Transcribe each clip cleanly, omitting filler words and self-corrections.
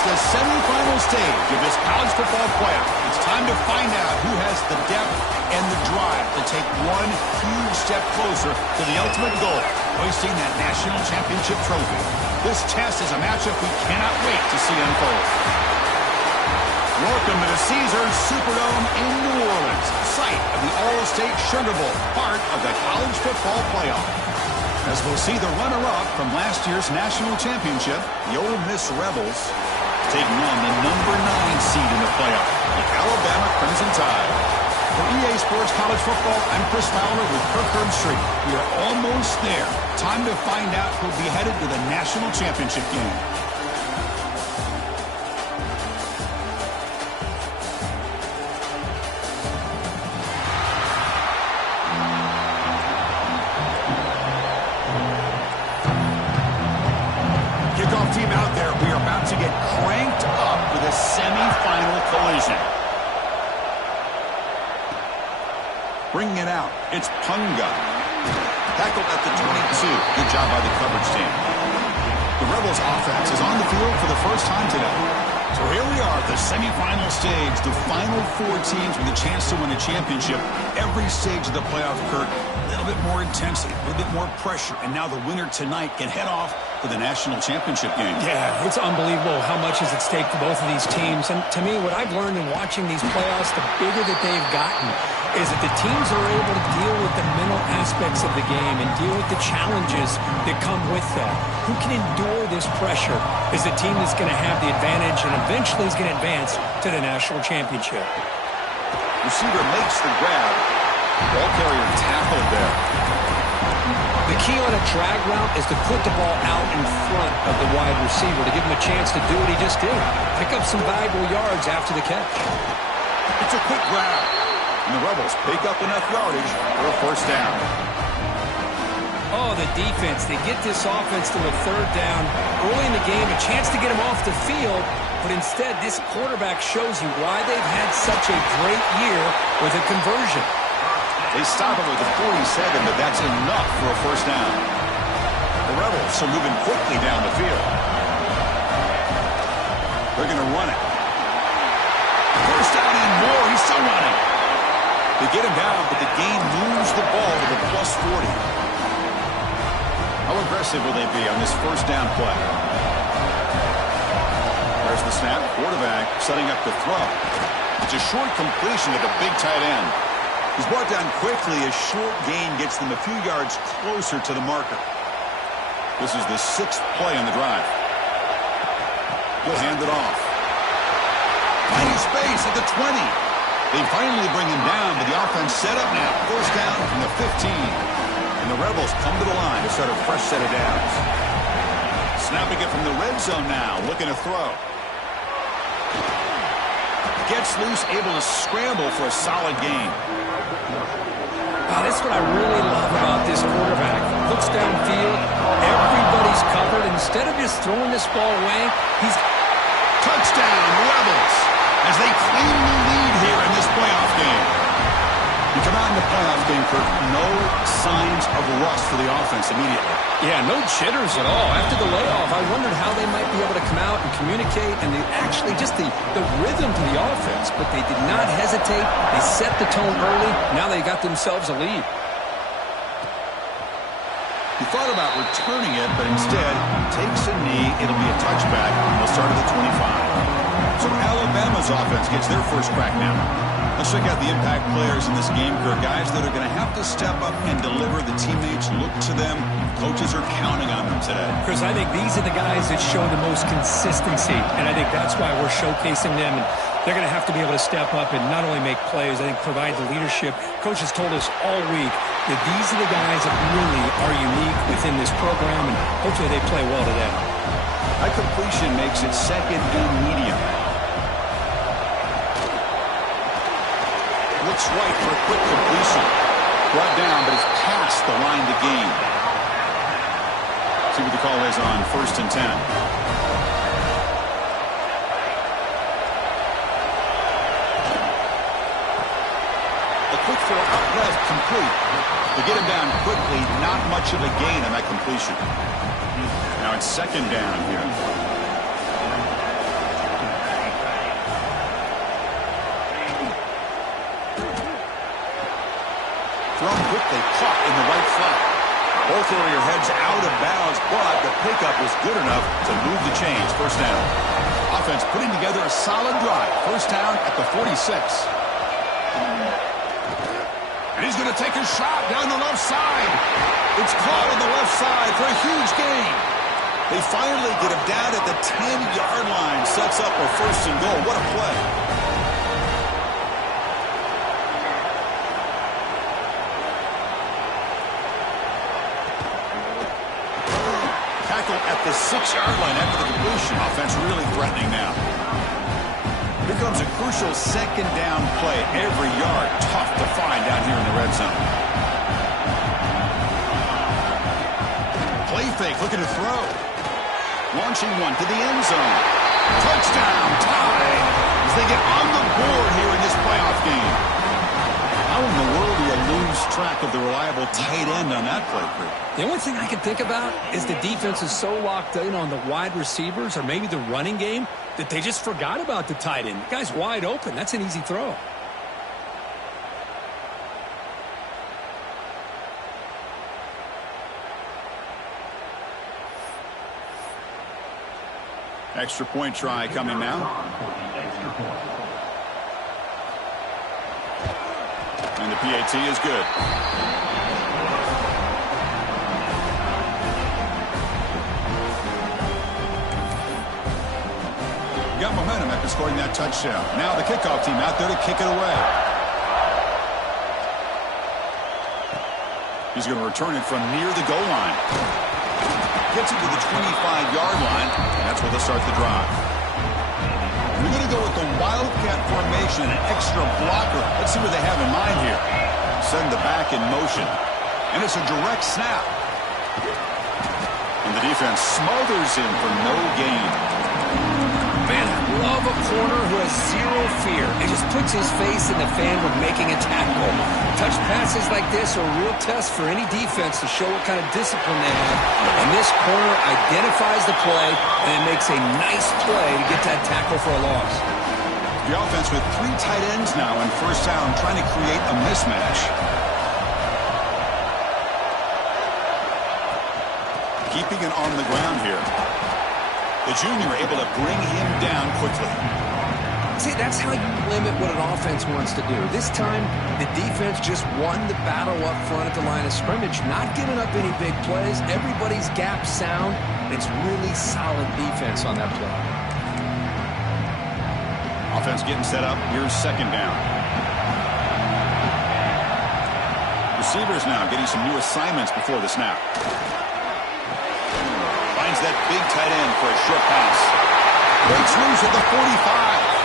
It's the semifinal stage of this college football playoff. It's time to find out who has the depth and the drive to take one huge step closer to the ultimate goal, hoisting that national championship trophy. This test is a matchup we cannot wait to see unfold. Welcome to the Caesars Superdome in New Orleans, site of the All-State Sugar Bowl, part of the college football playoff. As we'll see the runner-up from last year's national championship, the Ole Miss Rebels, taking on the number 9 seed in the playoff, the Alabama Crimson Tide. For EA Sports College Football, I'm Chris Fowler with Kirk Herbstreit. We are almost there. Time to find out who'll be headed to the national championship game. Team out there, we are about to get cranked up with a semi-final collision. Bringing it out, it's Punga. Tackled at the 22. Good job by the coverage team. The Rebels offense is on the field for the first time today. So here we are, the semifinal stage, the final 4 teams with a chance to win a championship. Every stage of the playoff, Kurt, a little bit more intensity, a little bit more pressure, and now the winner tonight can head off for the national championship game. Yeah, it's unbelievable how much is at stake for both of these teams. And to me, what I've learned in watching these playoffs, the bigger that they've gotten, is that the teams are able to deal with the mental aspects of the game and deal with the challenges that come with that. Who can endure this pressure is the team that's going to have the advantage and eventually is going to advance to the national championship. Receiver makes the grab. Ball carrier tackled there. The key on a drag route is to put the ball out in front of the wide receiver to give him a chance to do what he just did. Pick up some valuable yards after the catch. It's a quick grab. And the Rebels pick up enough yardage for a first down. Oh, the defense. They get this offense to a 3rd down. Early in the game, a chance to get him off the field. But instead, this quarterback shows you why they've had such a great year with a conversion. They stop him with a 47, but that's enough for a first down. The Rebels are moving quickly down the field. They're going to run it. First down and more. He's still running. They get him down, but the game moves the ball to the +40. How aggressive will they be on this first down play? There's the snap. Quarterback setting up the throw. It's a short completion to the big tight end. He's brought down quickly. A short gain gets them a few yards closer to the marker. This is the 6th play on the drive. He'll hand it off. Finding space at the 20. They finally bring him down, but the offense set up now. First down from the 15. And the Rebels come to the line to start a fresh set of downs. Snapping it from the red zone now, looking to throw. Gets loose, able to scramble for a solid gain. Wow, that's what I really love about this quarterback. Looks downfield, everybody's covered. Instead of just throwing this ball away, he's... Touchdown, Rebels, as they claim the lead here in this playoff game. You come out in the playoff game, Kirk, no signs of rust for the offense immediately. Yeah, no jitters at all. After the layoff, I wondered how they might be able to come out and communicate and actually just the rhythm to the offense. But they did not hesitate. They set the tone early. Now they got themselves a lead. He thought about returning it, but instead takes a knee. It'll be a touchback. They'll start at the 25. So Alabama's offense gets their first crack now. Let's check out the impact players in this game, Kirk. Guys that are going to have to step up and deliver. The teammates look to them. Coaches are counting on them today. Chris, I think these are the guys that show the most consistency, and I think that's why we're showcasing them. And they're going to have to be able to step up and not only make plays, I think provide the leadership. Coach has told us all week that these are the guys that really are unique within this program, and hopefully they play well today. High completion makes it 2nd and medium. Looks right for a quick completion. Brought down, but it's past the line to gain. See what the call is on 1st and 10. A quick throw out left, complete. They get him down quickly, not much of a gain on that completion. Now it's 2nd down here. thrown quickly, caught in the right flat. Both Warrior heads out of bounds, but the pickup was good enough to move the chains. First down. Offense putting together a solid drive. First down at the 46. And he's going to take a shot down the left side. It's caught on the left side for a huge gain. They finally get him down at the 10-yard line. Sets up a first and goal. What a play. Tackle at the 6-yard line after the completion. Offense really threatening now. Here comes a crucial second down play. Every yard tough to find down here in the red zone. Play fake, looking to throw. Launching one to the end zone. Touchdown, tied as they get on the board here in this playoff game. How in the world do you lose track of the reliable tight end on that play, Chris? The only thing I can think about is the defense is so locked in on the wide receivers or maybe the running game that they just forgot about the tight end. The guy's wide open. That's an easy throw. Extra point try coming now. And the PAT is good. Got momentum after scoring that touchdown. Now the kickoff team out there to kick it away. He's going to return it from near the goal line. Gets it to the 25-yard line, and that's where they'll start the drive. We're going to go with the Wildcat formation, an extra blocker. Let's see what they have in mind here. Send the back in motion. And it's a direct snap. And the defense smothers him for no gain. Man, I love a corner who has zero fear and just puts his face in the fan when making a tackle. Touch passes like this are a real test for any defense to show what kind of discipline they have. And this corner identifies the play and makes a nice play to get that tackle for a loss. The offense with 3 tight ends now in first down, trying to create a mismatch. Keeping it on the ground here. The junior able to bring him down quickly. See, that's how you limit what an offense wants to do. This time, the defense just won the battle up front at the line of scrimmage, not giving up any big plays. Everybody's gap sound. It's really solid defense on that play. Offense getting set up. Here's second down. Receivers now getting some new assignments before the snap. Finds that big tight end for a short pass. Breaks loose at the 45.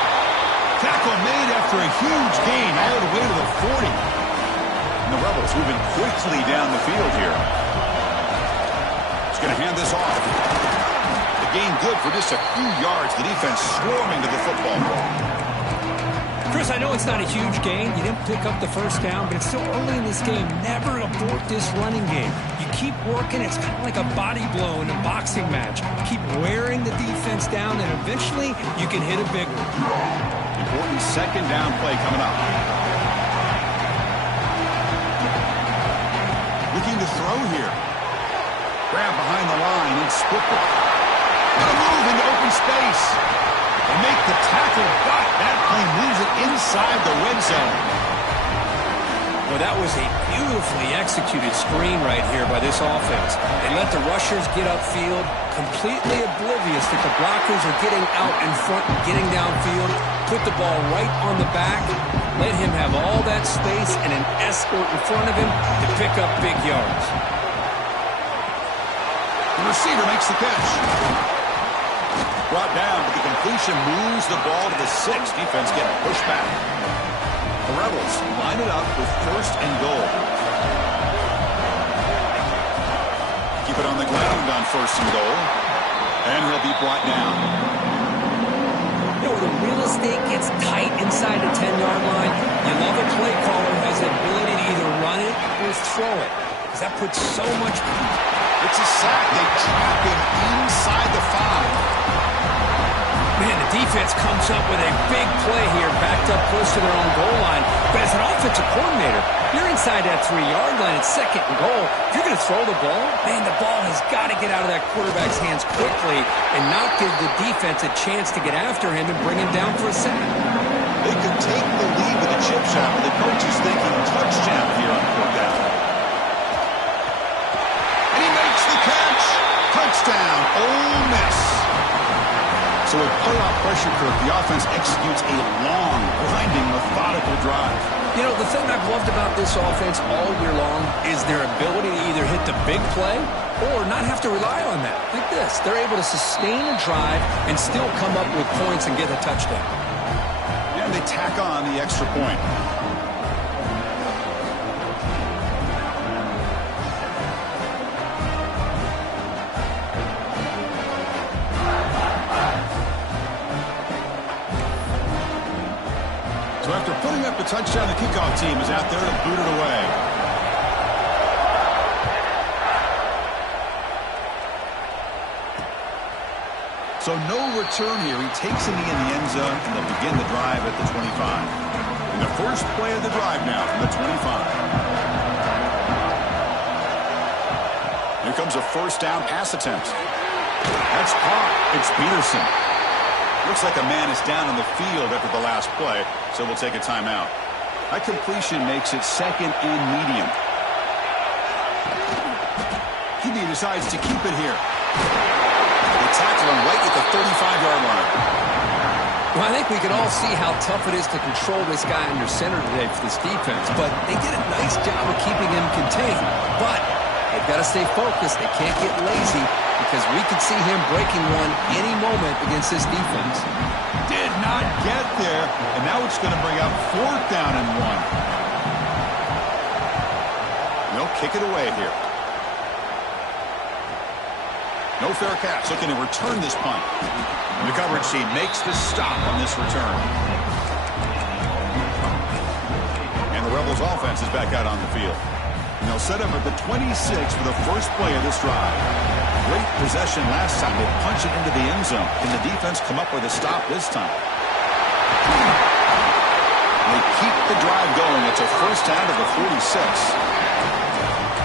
Tackle made after a huge gain all the way to the 40. And the Rebels moving quickly down the field here. He's going to hand this off. The gain good for just a few yards. The defense swarming to the football. Chris, I know it's not a huge gain. You didn't pick up the first down, but it's still early in this game. Never abort this running game. You keep working. It's kind of like a body blow in a boxing match. Keep wearing the defense down, and eventually you can hit a big one. Important second down play coming up. Looking to throw here. Grab behind the line and split it. Got to move into open space. They make the tackle, but that play moves it inside the red zone. Well, that was a beautifully executed screen right here by this offense. They let the rushers get upfield, completely oblivious that the blockers are getting out in front and getting downfield. Put the ball right on the back, let him have all that space and an escort in front of him to pick up big yards. The receiver makes the catch. Brought down, but the completion moves the ball to the 6. Defense getting pushed back. The Rebels line it up with first and goal. Keep it on the ground on first and goal. And he'll be brought down. You know, when the real estate gets tight inside the 10-yard line, you love a play caller who has the ability to either run it or throw it. Because that puts so much... It's a sack. They trap him inside the 5. Man, the defense comes up with a big play here, backed up close to their own goal line. But as an offensive coordinator, you're inside that 3-yard line at 2nd and goal. If you're going to throw the ball, man, the ball has got to get out of that quarterback's hands quickly and not give the defense a chance to get after him and bring him down for a sack. They could take the lead with a chip shot, but the coach is thinking touchdown here on 4th down. And he makes the catch. Touchdown, Ole Miss. So with playoff pressure curve, the offense executes a long, grinding, methodical drive. You know, the thing I've loved about this offense all year long is their ability to either hit the big play or not have to rely on that. Like this. They're able to sustain a drive and still come up with points and get a touchdown. And they tack on the extra point. So after putting up a touchdown, the kickoff team is out there to boot it away. So no return here. He takes a knee in the end zone, and they'll begin the drive at the 25. And the first play of the drive now from the 25. Here comes a first down pass attempt. That's caught. It's Peterson. Looks like a man is down on the field after the last play, so we'll take a timeout. That completion makes it 2nd and medium. He decides to keep it here. They tackle him right at the 35-yard line. Well, I think we can all see how tough it is to control this guy under center today for this defense, but they did a nice job of keeping him contained. But they've got to stay focused. They can't get lazy because we could see him breaking one any moment against this defense. Did not get there, and now it's going to bring up 4th down and 1. They'll kick it away here. No fair catch. Looking to return this punt. And the coverage team makes the stop on this return. And the Rebels offense is back out on the field. And they'll set up at the 26 for the first play of this drive. Great possession last time. They punch it into the end zone. Can the defense come up with a stop this time? They keep the drive going. It's a first down to the 46.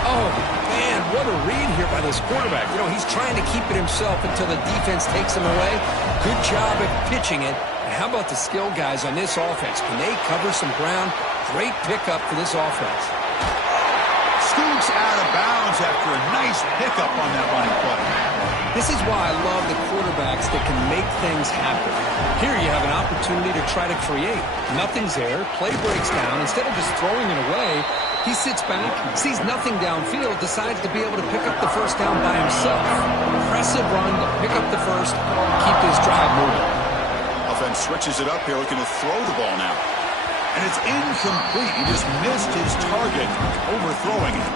Oh, man, what a read here by this quarterback. You know, he's trying to keep it himself until the defense takes him away. Good job at pitching it. And how about the skill guys on this offense? Can they cover some ground? Great pickup for this offense. Scoots out of bounds after a nice pickup on that running play. This is why I love the quarterbacks that can make things happen. Here you have an opportunity to try to create. Nothing's there. Play breaks down. Instead of just throwing it away, he sits back, sees nothing downfield, decides to be able to pick up the first down by himself. Impressive run to pick up the first, keep this drive moving. Offense switches it up here, looking to throw the ball now. And it's incomplete. He just missed his target, overthrowing it.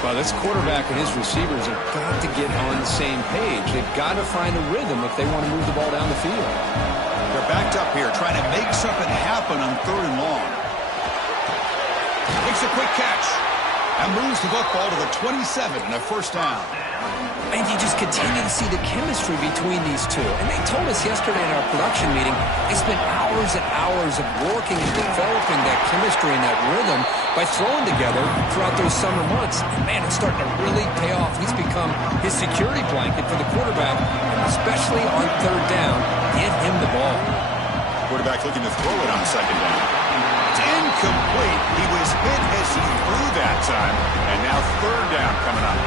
Well, this quarterback and his receivers have got to get on the same page. They've got to find a rhythm if they want to move the ball down the field. They're backed up here, trying to make something happen on 3rd and long. Makes a quick catch. And moves the football to the 27 and a first down. And you just continue to see the chemistry between these two. And they told us yesterday in our production meeting, they spent hours and hours of working and developing that chemistry and that rhythm by throwing together throughout those summer months. And man, it's starting to really pay off. He's become his security blanket for the quarterback, and especially on 3rd down, get him the ball. Quarterback looking to throw it on 2nd down. It's incomplete. He was hit as he threw that time. And now 3rd down coming up.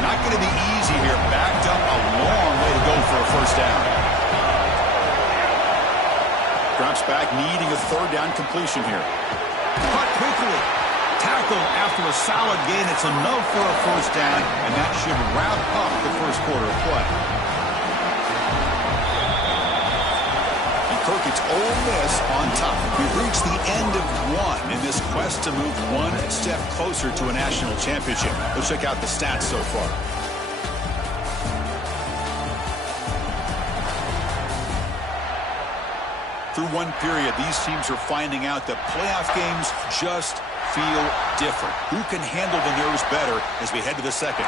Not going to be easy here. Backed up a long way to go for a first down. Drops back, needing a 3rd down completion here. Cut quickly. Tackle after a solid gain. It's enough for a first down, and that should wrap up the first quarter of play. And Kirk, it's Ole Miss on top. We've reached the end of 1 in this quest to move 1 step closer to a national championship. Let's check out the stats so far. Through 1 period, these teams are finding out that playoff games just feel different. Who can handle the nerves better as we head to the second?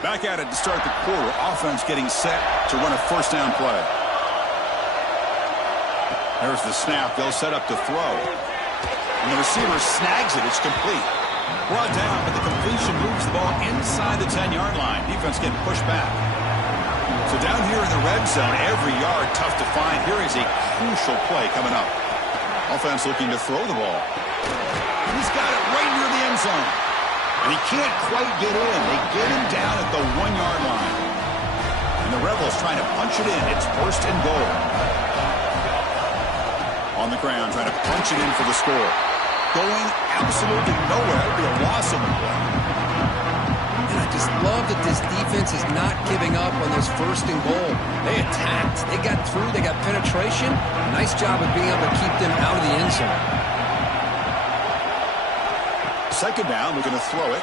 Back at it to start the quarter. Offense getting set to run a first down play. There's the snap. They'll set up to throw. And the receiver snags it. It's complete. Brought down, but the completion moves the ball inside the 10-yard line. Defense getting pushed back. So down here in the red zone, every yard tough to find. Here is a crucial play coming up. Offense looking to throw the ball. He's got it right near the end zone. And he can't quite get in. They get him down at the 1-yard line. And the Rebels trying to punch it in. It's first and goal. On the ground, trying to punch it in for the score. Going absolutely nowhere. That would be a loss on the play. And I just love that this defense is not giving up on this first and goal. They attacked. They got through. They got penetration. Nice job of being able to keep them out of the end zone. Second down, we're going to throw it.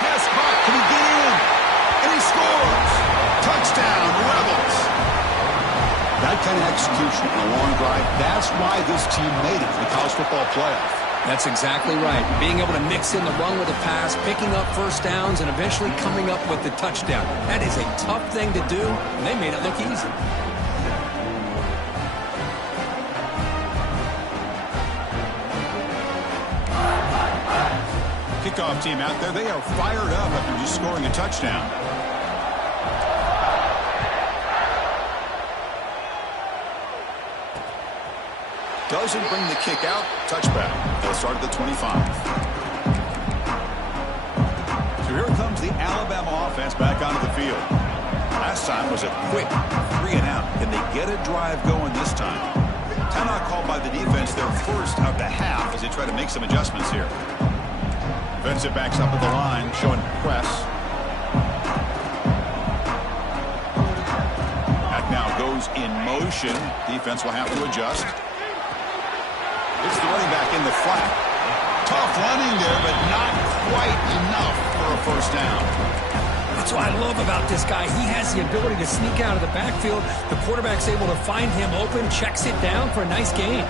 Pass caught. Can he get in? And he scores. Touchdown, Rebels. That kind of execution on a long drive, that's why this team made it to the college football playoff. That's exactly right. Being able to mix in the run with the pass, picking up first downs, and eventually coming up with the touchdown. That is a tough thing to do, and they made it look easy. Kickoff team out there, they are fired up after just scoring a touchdown. Doesn't bring the kick out. Touchback. They'll start at the 25. So here comes the Alabama offense back onto the field. Last time was a quick 3-and-out. Can they get a drive going this time? Timeout called by the defense, their first of the half as they try to make some adjustments here. Defensive backs up at the line, showing press. That now goes in motion. Defense will have to adjust. It's the running back in the flat. Tough running there, but not quite enough for a first down. That's what I love about this guy. He has the ability to sneak out of the backfield. The quarterback's able to find him open, checks it down for a nice gain.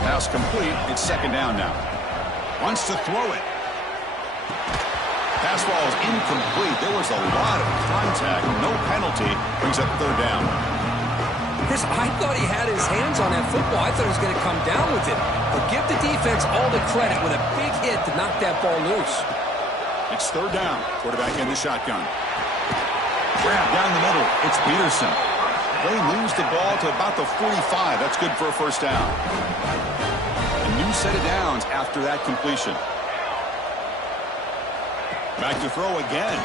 Pass complete. It's second down now. Wants to throw it. Pass ball is incomplete. There was a lot of contact. No penalty. Brings up third down. Chris, I thought he had his hands on that football. I thought he was going to come down with it. But give the defense all the credit with a big hit to knock that ball loose. It's third down. Quarterback in the shotgun. Grab down the middle. It's Peterson. They lose the ball to about the 45. That's good for a first down. A new set of downs after that completion. Back to throw again.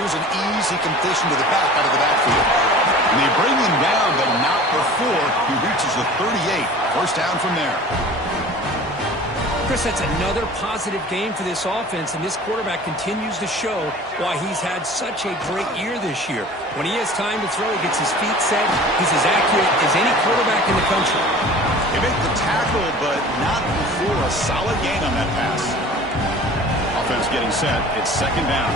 Here's an easy completion to the back out of the backfield. And they bring him down, but not before he reaches the 38. First down from there. Chris, that's another positive game for this offense, and this quarterback continues to show why he's had such a great year this year. When he has time to throw, he gets his feet set. He's as accurate as any quarterback in the country. They make the tackle, but not before a solid gain on that pass. Offense getting set. It's second down.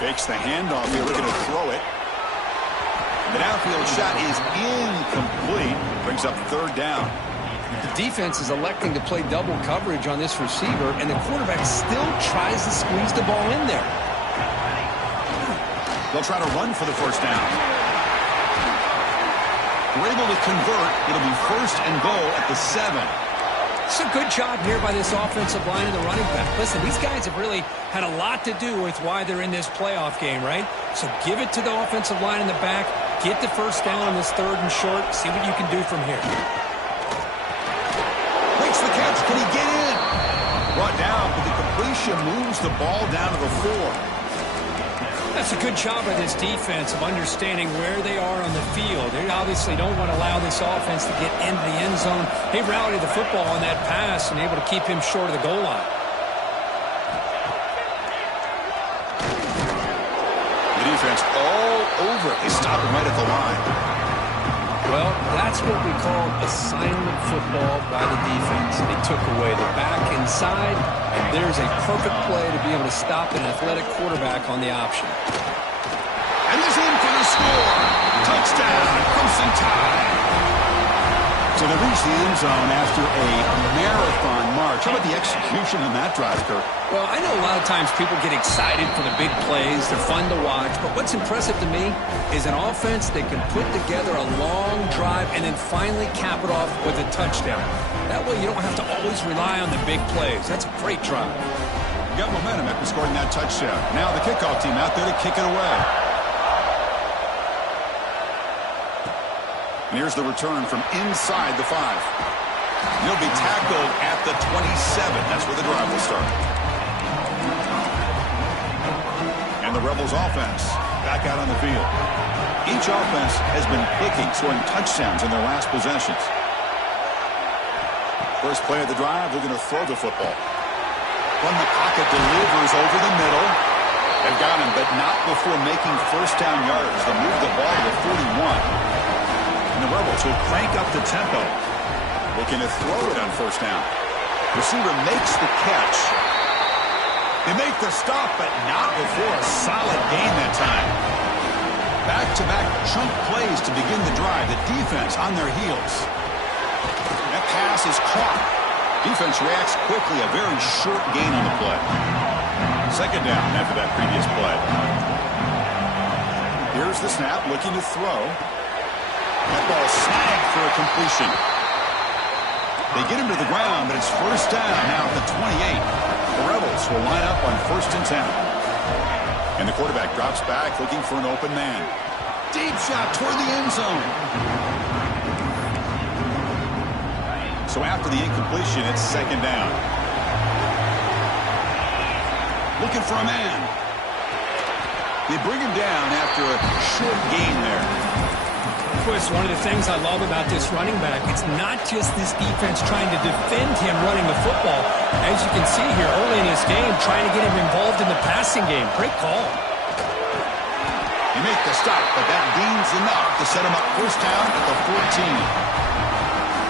Fakes the handoff here, looking to throw it. The downfield shot is incomplete. Brings up third down. The defense is electing to play double coverage on this receiver, and the quarterback still tries to squeeze the ball in there. They'll try to run for the first down. We're able to convert. It'll be first and goal at the 7. It's a good job here by this offensive line and the running back. Listen, these guys have really had a lot to do with why they're in this playoff game, right? So give it to the offensive line in the back. Get the first down on this third and short. See what you can do from here. Makes the catch. Can he get in? Brought down, but the completion moves the ball down to the 4. That's a good job by this defense of understanding where they are on the field. They obviously don't want to allow this offense to get into the end zone. They rallied the football on that pass and able to keep him short of the goal line. The defense all over it. They stop him right at the line. Well, that's what we call assignment football by the defense. They took away the back inside, and there's a perfect play to be able to stop an athletic quarterback on the option. And he's in for the score. Touchdown, Crimson Tide. It's So they reach the end zone after a marathon march. How about the execution on that drive, Kirk? Well, I know a lot of times people get excited for the big plays. They're fun to watch. But what's impressive to me is an offense that can put together a long drive and then finally cap it off with a touchdown. That way you don't have to always rely on the big plays. That's a great drive. Got momentum after scoring that touchdown. Now the kickoff team out there to kick it away. And here's the return from inside the 5. He'll be tackled at the 27. That's where the drive will start. And the Rebels offense back out on the field. Each offense has been picking, scoring touchdowns in their last possessions. First play of the drive, they're going to throw the football. From the pocket, delivers over the middle. They've got him, but not before making first down yards. They move the ball to the 41. And the Rebels will crank up the tempo. Looking to throw it on first down. Receiver makes the catch. They make the stop, but not before a solid gain that time. Back-to-back chunk plays to begin the drive. The defense on their heels. That pass is caught. Defense reacts quickly. A very short gain on the play. Second down after that previous play. Here's the snap, looking to throw. That ball snagged for a completion. They get him to the ground, but it's first down now at the 28. The Rebels will line up on 1st and 10. And the quarterback drops back, looking for an open man. Deep shot toward the end zone. So after the incompletion, it's second down. Looking for a man. They bring him down after a short gain there. Chris, one of the things I love about this running back, it's not just this defense trying to defend him running the football. As you can see here early in his game, trying to get him involved in the passing game. Great call. He make the stop, but that deems enough to set him up first down at the 14.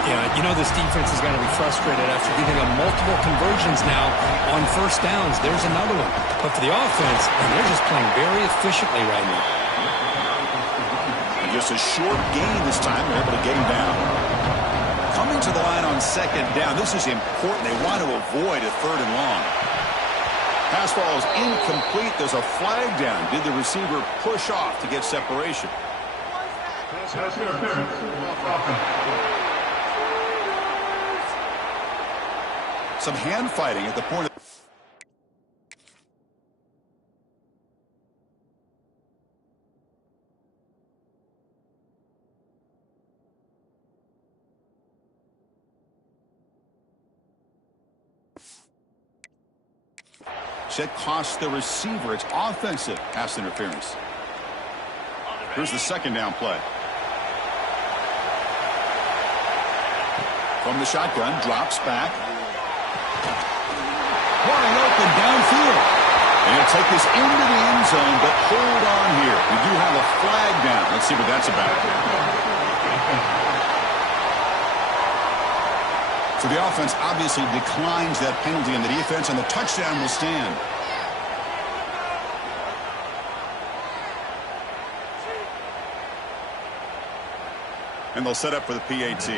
Yeah, you know this defense has got to be frustrated after giving up multiple conversions now on first downs. There's another one. But for the offense, they're just playing very efficiently right now. Just a short gain this time. They're able to get him down. Coming to the line on second down. This is important. They want to avoid a 3rd and long. Pass ball is incomplete. There's a flag down. Did the receiver push off to get separation? Some hand fighting at the point of... That costs the receiver. It's offensive pass interference. Here's the second down play. From the shotgun, drops back. Wide open downfield. And he'll take this into the end zone, but hold on here. We do have a flag down. Let's see what that's about. So the offense obviously declines that penalty in the defense, and the touchdown will stand. And they'll set up for the PAT.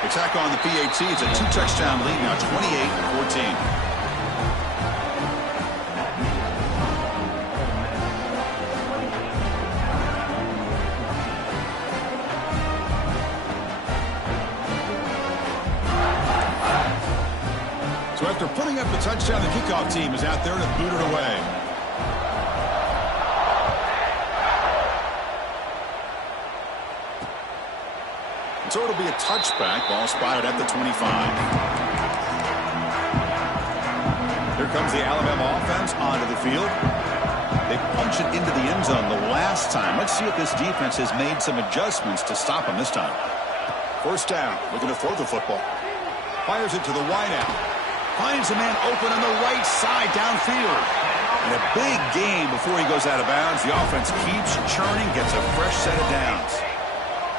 Attack on the PAT. It's a 2-touchdown lead now, 28-14. So after putting up the touchdown, the kickoff team is out there to boot it away. So it'll be a touchback. Ball spotted at the 25. Here comes the Alabama offense onto the field. They punch it into the end zone the last time. Let's see if this defense has made some adjustments to stop them this time. First down. Looking to throw the football. Fires it to the wideout. Finds a man open on the right side downfield. And a big gain before he goes out of bounds. The offense keeps churning, gets a fresh set of downs.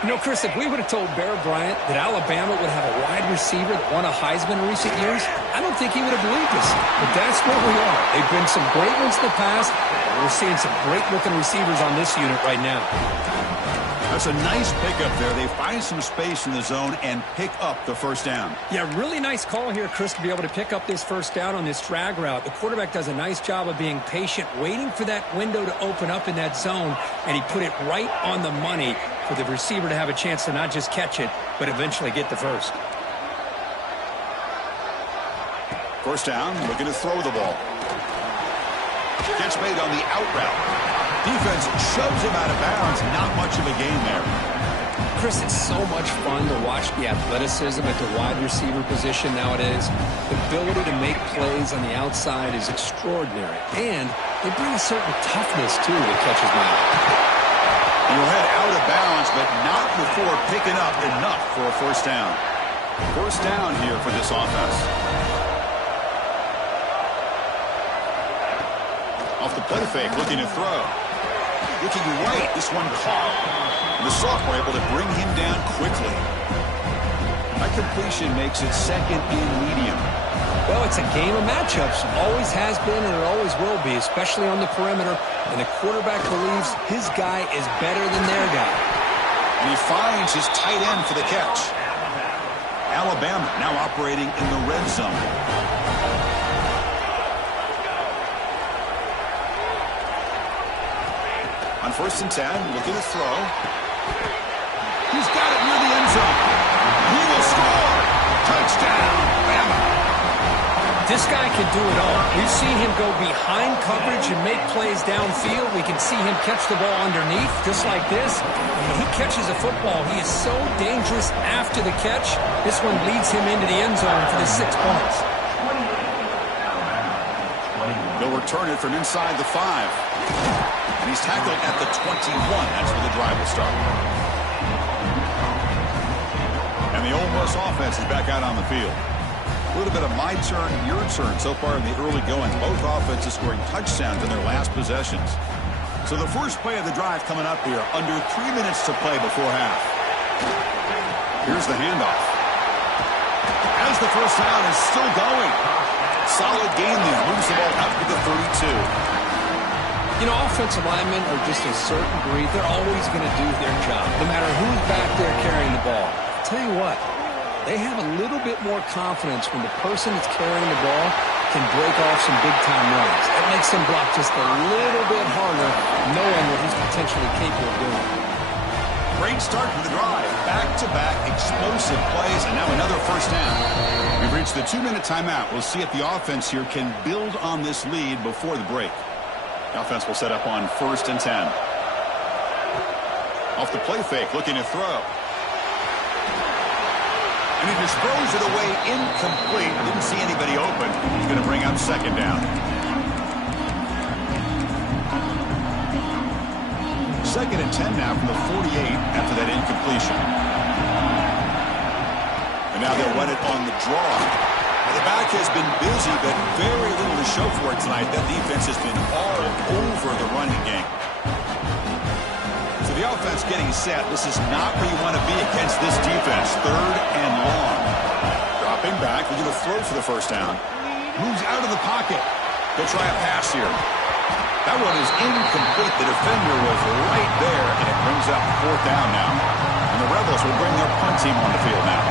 You know, Chris, if we would have told Bear Bryant that Alabama would have a wide receiver that won a Heisman in recent years, I don't think he would have believed us. But that's where we are. They've been some great ones in the past. We're seeing some great-looking receivers on this unit right now. That's a nice pickup there. They find some space in the zone and pick up the first down. Yeah, really nice call here, Chris, to be able to pick up this first down on this drag route. The quarterback does a nice job of being patient, waiting for that window to open up in that zone, and he put it right on the money for the receiver to have a chance to not just catch it, but eventually get the first. First down, looking to throw the ball. Catch made on the out route. Defense shoves him out of bounds. Not much of a gain there. Chris, it's so much fun to watch the athleticism at the wide receiver position nowadays. The ability to make plays on the outside is extraordinary. And they bring a certain toughness, too, that catches my eye. He'll head out of bounds, but not before picking up enough for a first down. First down here for this offense. Off the play fake, looking to throw. Looking right, this one caught. And the sophomore able to bring him down quickly. That completion makes it second and medium. Well, it's a game of matchups. Always has been and it always will be, especially on the perimeter. And the quarterback believes his guy is better than their guy. And he finds his tight end for the catch. Alabama now operating in the red zone. On 1st and 10, looking to throw. He's got it near the end zone. He will score. Touchdown, Bama. This guy can do it all. We've seen him go behind coverage and make plays downfield. We can see him catch the ball underneath, just like this. When he catches a football, he is so dangerous after the catch. This one leads him into the end zone for the 6 points. They'll return it from inside the 5. And he's tackled at the 21. That's where the drive will start. And the Ole Miss offense is back out on the field. A little bit of my turn, your turn so far in the early going. Both offenses scoring touchdowns in their last possessions. So the first play of the drive coming up here. Under 3 minutes to play before half. Here's the handoff. As the first down is still going. Solid gain there. Moves the ball up to the 32. You know, offensive linemen are just a certain breed. They're always going to do their job, no matter who's back there carrying the ball. I'll tell you what, they have a little bit more confidence when the person that's carrying the ball can break off some big-time runs. That makes them block just a little bit harder, knowing what he's potentially capable of doing. Great start to the drive. Back-to-back explosive plays, and now another first down. We've reached the 2-minute timeout. We'll see if the offense here can build on this lead before the break. The offense will set up on 1st and 10. Off the play fake, looking to throw. And he just throws it away incomplete. Didn't see anybody open. He's going to bring up 2nd down. 2nd and 10 now from the 48 after that incompletion. And now they'll run it on the draw. The back has been busy, but very little to show for it tonight. That defense has been all over the running game. So the offense getting set. This is not where you want to be against this defense. 3rd and long. Dropping back. We're going to throw for the first down. Moves out of the pocket. They'll try a pass here. That one is incomplete. The defender was right there, and it brings up 4th down now. And the Rebels will bring their punt team on the field now.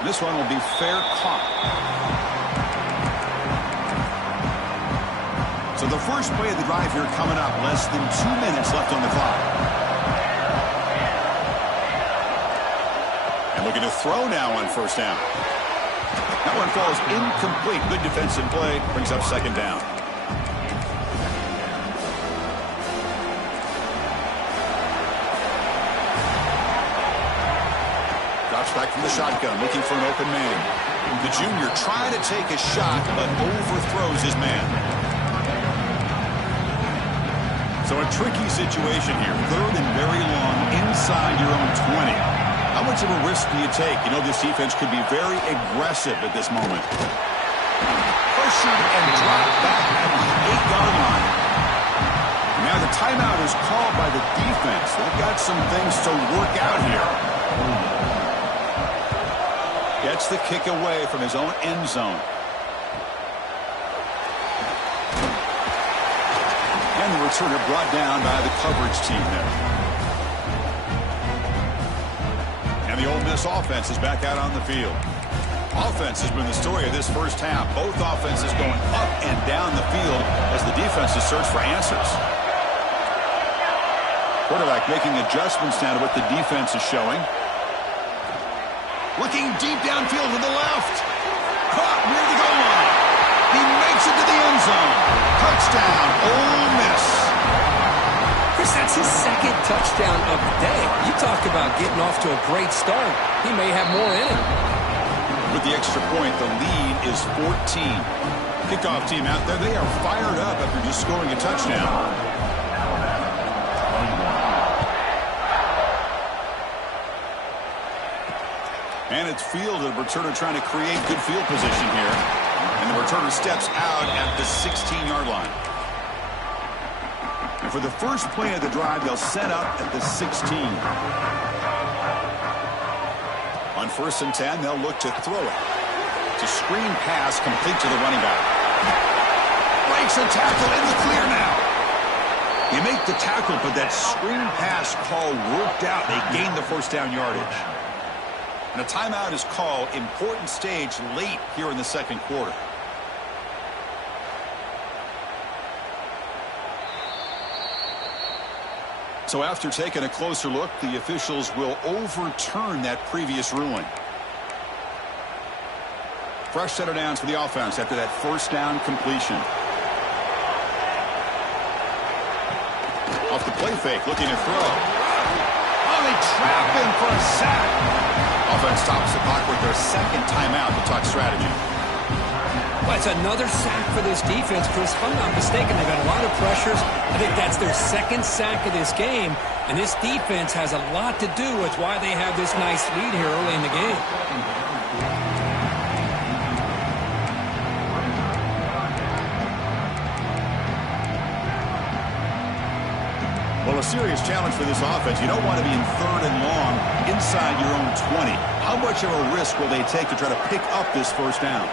This one will be fair caught. So the first play of the drive here coming up. Less than 2 minutes left on the clock. And looking to throw now on 1st down. That one falls incomplete. Good defensive play. Brings up 2nd down. Back from the shotgun, looking for an open man. The junior trying to take a shot, but overthrows his man. So a tricky situation here. 3rd and very long inside your own 20. How much of a risk do you take? You know, this defense could be very aggressive at this moment. Pressured and dropped back at the 8-yard line. Now the timeout is called by the defense. They've got some things to work out here. Gets the kick away from his own end zone. returner brought down by the coverage team there. And the Ole Miss offense is back out on the field. Offense has been the story of this first half. Both offenses going up and down the field as the defenses search for answers. Quarterback making adjustments now to what the defense is showing. Looking deep downfield to the left. Caught near the goal line. He makes it to the end zone. Touchdown, Ole Miss. Chris, that's his second touchdown of the day. You talk about getting off to a great start. He may have more in it. With the extra point, the lead is 14. Kickoff team out there, they are fired up after just scoring a touchdown. And it's field, the returner trying to create good field position here. And the returner steps out at the 16-yard line. And for the first play of the drive, they'll set up at the 16. On 1st and 10, they'll look to throw it. It's a screen pass complete to the running back. Breaks a tackle in the clear now. You make the tackle, but that screen pass call worked out. They gained the first down yardage. And a timeout is called. Important stage late here in the second quarter. So after taking a closer look, the officials will overturn that previous ruling. Fresh set of downs for the offense after that first down completion. Off the play fake, looking to throw. Oh, they trap him for a sack. Offense stops the clock with their second timeout to talk strategy. Well, it's another sack for this defense, Chris. If I'm not mistaken, they've had a lot of pressures. I think that's their second sack of this game. And this defense has a lot to do with why they have this nice lead here early in the game. Well, a serious challenge for this offense. You don't want to be in 3rd and long inside your own 20. How much of a risk will they take to try to pick up this first down?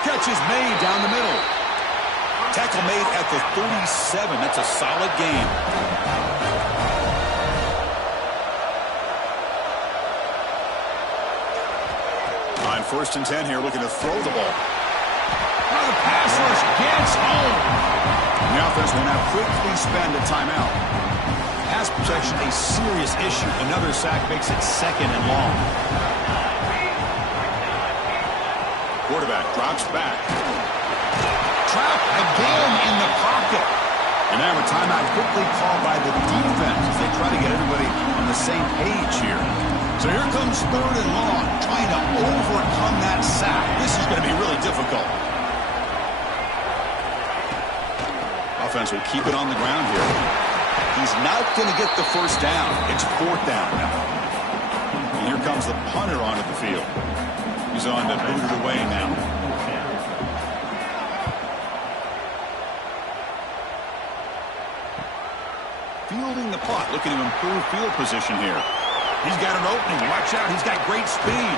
Catch is made down the middle. Tackle made at the 37. That's a solid game. On 1st and 10 here, looking to throw the ball. Now the pass rush gets home. The offense will now quickly spend a timeout. Pass protection, a serious issue. Another sack makes it 2nd and long. Quarterback drops back. Trap again in the pocket. And now a timeout quickly called by the defense as they try to get everybody on the same page here. So here comes 3rd and long, trying to overcome that sack. This is going to be really difficult. Offense will keep it on the ground here. He's not going to get the first down. It's 4th down now. And here comes the punter onto the field. He's on to boot it away now. Fielding the punt, looking to improve field position here. He's got an opening. Watch out, he's got great speed.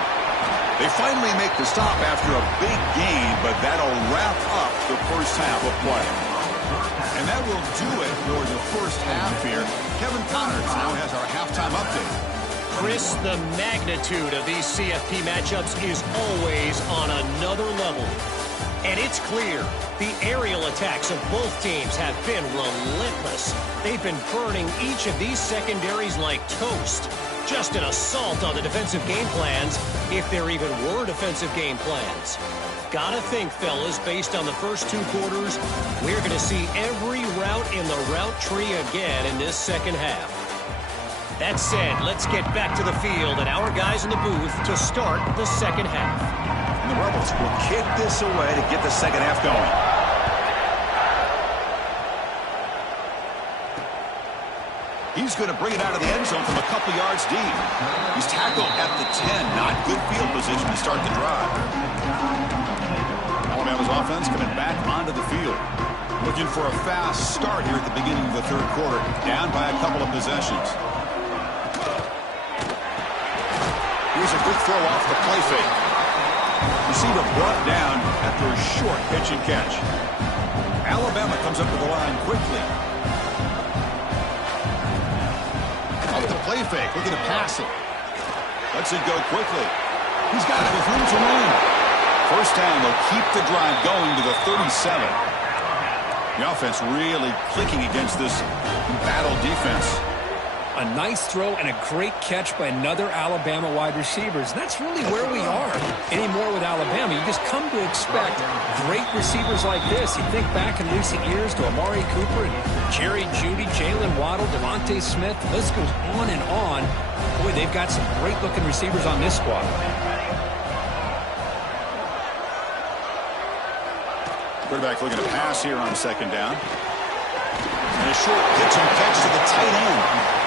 They finally make the stop after a big gain, but that'll wrap up the first half of play. And that will do it for the first half here. Kevin Connors now has our halftime update. Chris, the magnitude of these CFP matchups is always on another level. And it's clear the aerial attacks of both teams have been relentless. They've been burning each of these secondaries like toast. Just an assault on the defensive game plans, if there even were defensive game plans. Gotta think, fellas, based on the first 2 quarters, we're going to see every route in the route tree again in this second half. That said, let's get back to the field and our guys in the booth to start the second half. And the Rebels will kick this away to get the second half going. He's going to bring it out of the end zone from a couple yards deep. He's tackled at the 10. Not good field position to start the drive. Alabama's offense coming back onto the field. Looking for a fast start here at the beginning of the 3rd quarter. Down by a couple of possessions. Here's a good throw off the play fake. Receiver brought down after a short pitch and catch. Alabama comes up to the line quickly. Off the play fake, looking to pass it. Lets it go quickly. He's got it with room to run. First down, they'll keep the drive going to the 37. The offense really clicking against this battle defense. A nice throw and a great catch by another Alabama wide receiver. That's really where we are anymore with Alabama. You just come to expect great receivers like this. You think back in recent years to Amari Cooper and Jerry Jeudy, Jalen Waddle, Devontae Smith. The list goes on and on. Boy, they've got some great-looking receivers on this squad. Quarterback looking to pass here on second down. And a short pitch and catch to the tight end.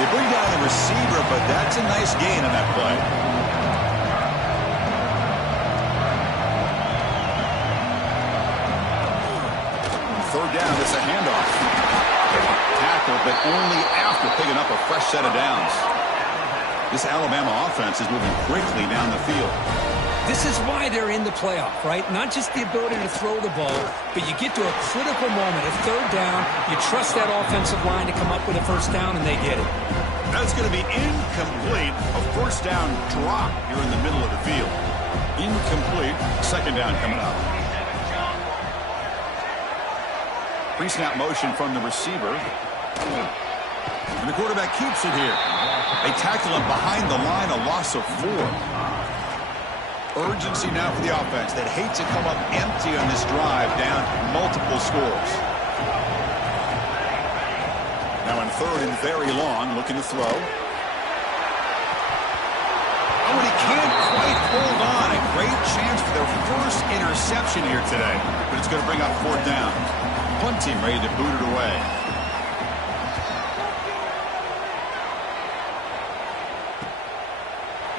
They bring down the receiver, but that's a nice gain on that play. Third down, it's a handoff. Tackle, but only after picking up a fresh set of downs. This Alabama offense is moving quickly down the field. This is why they're in the playoff, right? Not just the ability to throw the ball, but you get to a critical moment, a third down, you trust that offensive line to come up with a first down, and they get it. That's going to be incomplete. A first down drop here in the middle of the field. Incomplete. Second down coming up. Pre-snap motion from the receiver. And the quarterback keeps it here. They tackle him behind the line, a loss of 4. Urgency now for the offense that hate to come up empty on this drive, down multiple scores. Now in third and very long, looking to throw. Oh, and he can't quite hold on. A great chance for their first interception here today, but it's going to bring up fourth down. Punt team ready to boot it away.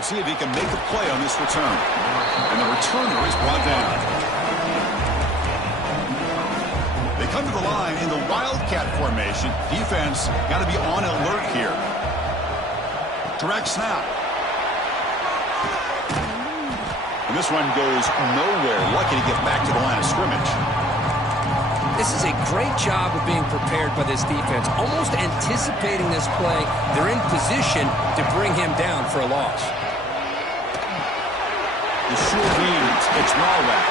See if he can make a play on this return. And the returner is brought down. They come to the line in the Wildcat formation. Defense got to be on alert here. Direct snap. And this run goes nowhere. Lucky to get back to the line of scrimmage. This is a great job of being prepared by this defense. Almost anticipating this play. They're in position to bring him down for a loss. The short leads. It's Rawlback.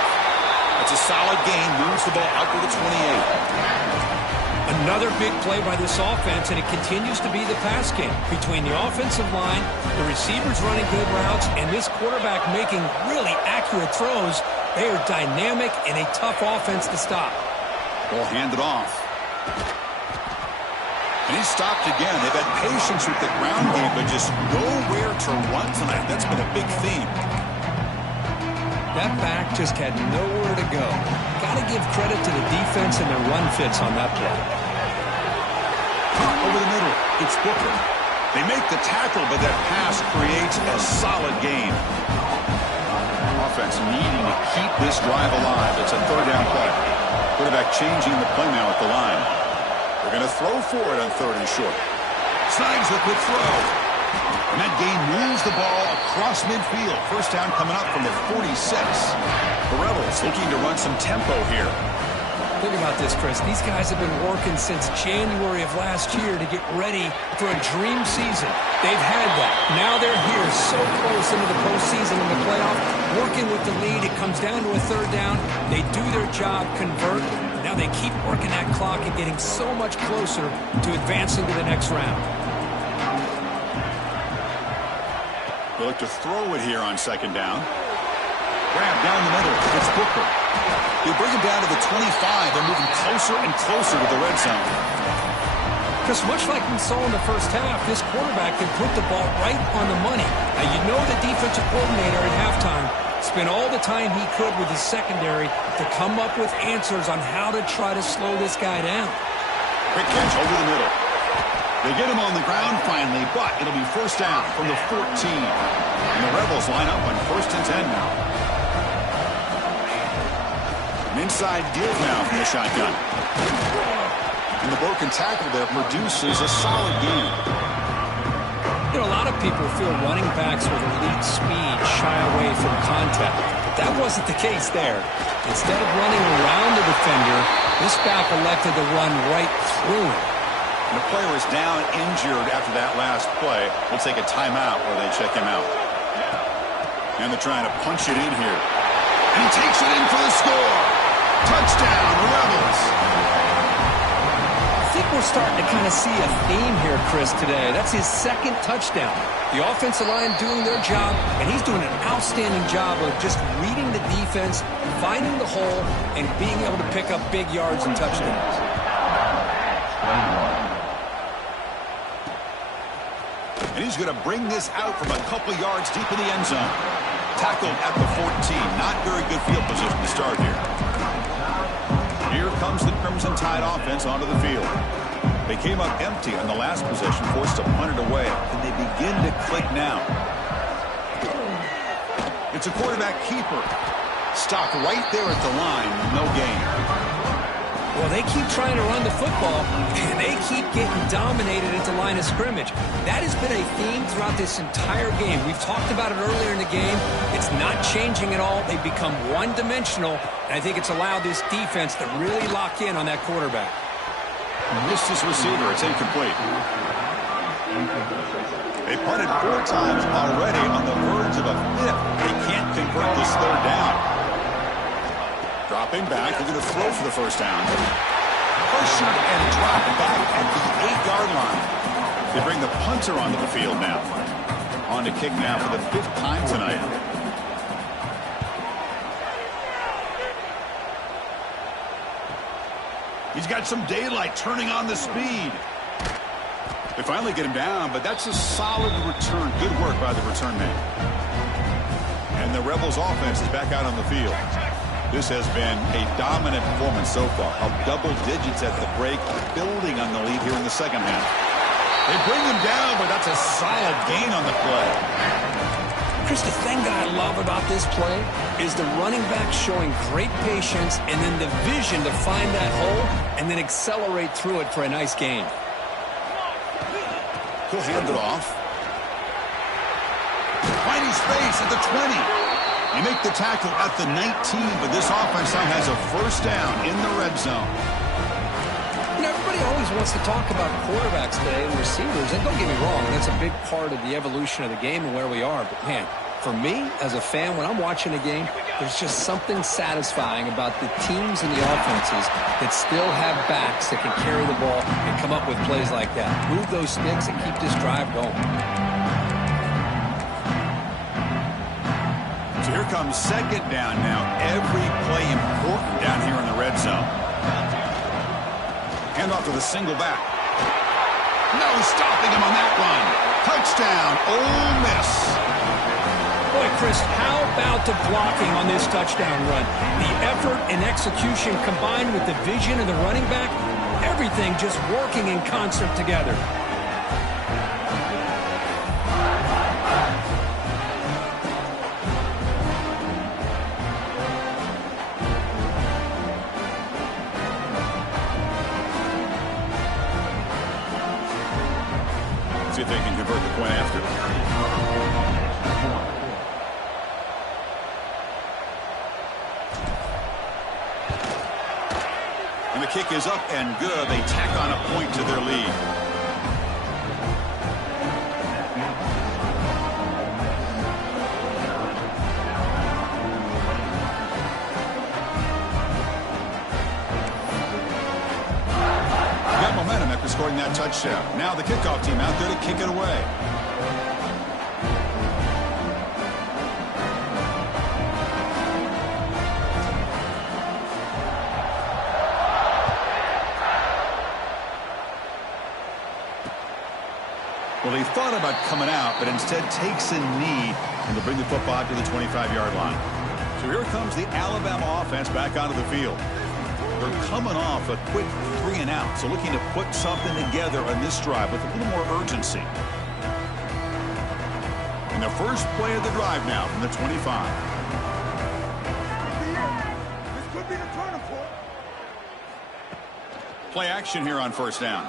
It's a solid gain. Moves the ball out to the 28. Another big play by this offense, and it continues to be the pass game. Between the offensive line, the receivers running good routes, and this quarterback making really accurate throws, they are dynamic and a tough offense to stop. Ball handed off. And he's stopped again. They've had patience with the ground game, but just nowhere to run tonight. That's been a big theme. That back just had nowhere to go. Got to give credit to the defense and their run fits on that play. Over the middle, it's Booker. They make the tackle, but that pass creates a solid gain. Offense needing to keep this drive alive. It's a third down play. Quarterback changing the play now at the line. They're going to throw for it on third and short. Snags the quick throw. And that gain moves the ball across midfield. First down coming up from the 46. The Rebels looking to run some tempo here. Think about this, Chris. These guys have been working since January of last year to get ready for a dream season. They've had that. Now they're here so close into the postseason and the playoff, working with the lead. It comes down to a third down. They do their job, convert. Now they keep working that clock and getting so much closer to advancing to the next round. They look to throw it here on second down. Grab down the middle. It's Booker. They bring him down to the 25. They're moving closer and closer to the red zone. Just much like we saw in the first half, this quarterback can put the ball right on the money. Now, you know the defensive coordinator at halftime spent all the time he could with his secondary to come up with answers on how to try to slow this guy down. Quick catch over the middle. They get him on the ground finally, but it'll be first down from the 14. And the Rebels line up on first and 10 now. An inside give now from the shotgun. And the broken tackle there produces a solid gain. You know, a lot of people feel running backs with elite speed shy away from contact. But That wasn't the case there. Instead of running around the defender, this back elected to run right through him. The player is down injured after that last play. We'll take a timeout where they check him out. And they're trying to punch it in here. And he takes it in for the score. Touchdown, Rebels. I think we're starting to kind of see a theme here, Chris, today. That's his second touchdown. The offensive line doing their job, and he's doing an outstanding job of just reading the defense, finding the hole, and being able to pick up big yards and touchdowns. And he's going to bring this out from a couple yards deep in the end zone. Tackled at the 14. Not very good field position to start here. Here comes the Crimson Tide offense onto the field. They came up empty on the last possession, forced to punt it away. And they begin to click now. It's a quarterback keeper. Stopped right there at the line. No gain. Well, they keep trying to run the football, and they keep getting dominated at the line of scrimmage. That has been a theme throughout this entire game. We've talked about it earlier in the game. It's not changing at all. They've become one-dimensional, and I think it's allowed this defense to really lock in on that quarterback. Missed his receiver. It's incomplete. They punted 4 times already on the verge of a 5th. They can't convert this 3rd down. Dropping back, they're going to throw for the first down. Pressured and dropped back at the 8-yard line. They bring the punter onto the field now. On to kick now for the 5th time tonight. He's got some daylight turning on the speed. They finally get him down, but that's a solid return. Good work by the return man. And the Rebels offense is back out on the field. This has been a dominant performance so far. Up double digits at the break, building on the lead here in the second half. They bring him down, but that's a solid gain on the play. Chris, the thing that I love about this play is the running back showing great patience and then the vision to find that hole and then accelerate through it for a nice gain. He'll hand it off. Finding space at the 20. You make the tackle at the 19, but this offense now has a first down in the red zone. You know, everybody always wants to talk about quarterbacks today and receivers, and don't get me wrong, that's a big part of the evolution of the game and where we are. But, man, for me, as a fan, when I'm watching a game, there's just something satisfying about the teams and the offenses that still have backs that can carry the ball and come up with plays like that. Move those sticks and keep this drive going. So here comes second down now. Every play important down here in the red zone. Hand off to the single back. No stopping him on that run. Touchdown, Ole Miss. Boy, Chris, how about the blocking on this touchdown run? The effort and execution combined with the vision of the running back, everything just working in concert together. See if they can convert the point after. And the kick is up and good. They tack on a point to their lead. Got momentum after scoring that touchdown. Now the kickoff team out there to kick it away. Well, he thought about coming out, but instead takes a knee and will bring the football to the 25-yard line. So here comes the Alabama offense back onto the field. They're coming off a quick 3-and-out, so looking to put something together on this drive with a little more urgency. And the first play of the drive now from the 25. This could be the turning point. Play action here on first down.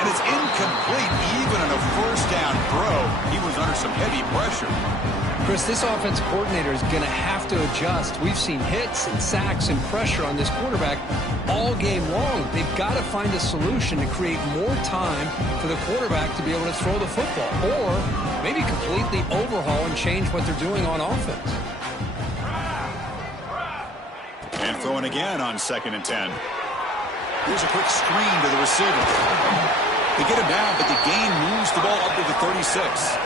And it's incomplete. Even on a first down throw, he was under some heavy pressure. Chris, this offensive coordinator is going to have to adjust. We've seen hits and sacks and pressure on this quarterback all game long. They've got to find a solution to create more time for the quarterback to be able to throw the football, or maybe completely overhaul and change what they're doing on offense. And throwing again on 2nd and 10. Here's a quick screen to the receiver. They get him down, but the gain moves the ball up to the 36.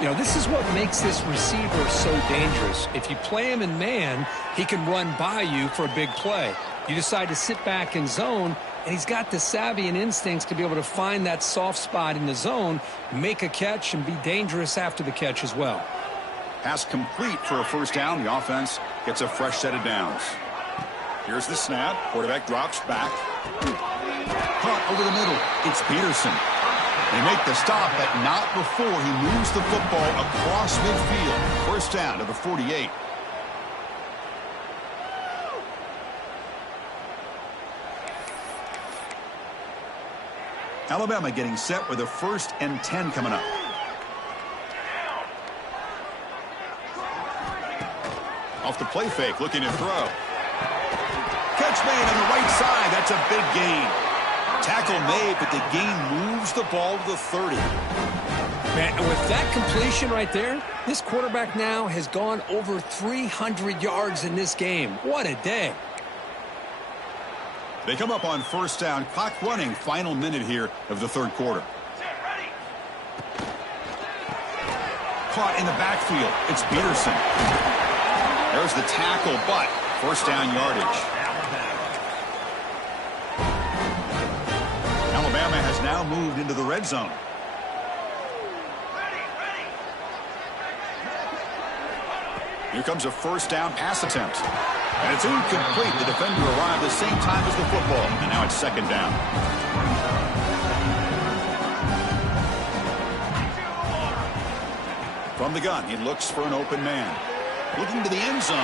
You know, this is what makes this receiver so dangerous. If you play him in man, he can run by you for a big play. You decide to sit back in zone, and he's got the savvy and instincts to be able to find that soft spot in the zone, make a catch, and be dangerous after the catch as well. Pass complete for a first down. The offense gets a fresh set of downs. Here's the snap. Quarterback drops back. Caught over the middle. It's Peterson. They make the stop, but not before he moves the football across midfield. First down to the 48. Alabama getting set with a 1st and 10 coming up. Off the play fake, looking to throw. Catch made on the right side. That's a big gain. Tackle made, but the gain moves the ball to the 30. Man, with that completion right there, this quarterback now has gone over 300 yards in this game. What a day. They come up on first down. Clock running. Final minute here of the 3rd quarter. Caught in the backfield. It's Peterson. There's the tackle, but first down yardage. Alabama has now moved into the red zone. Here comes a first down pass attempt. And it's incomplete. The defender arrived the same time as the football. And now it's 2nd down. From the gun, he looks for an open man. Looking to the end zone.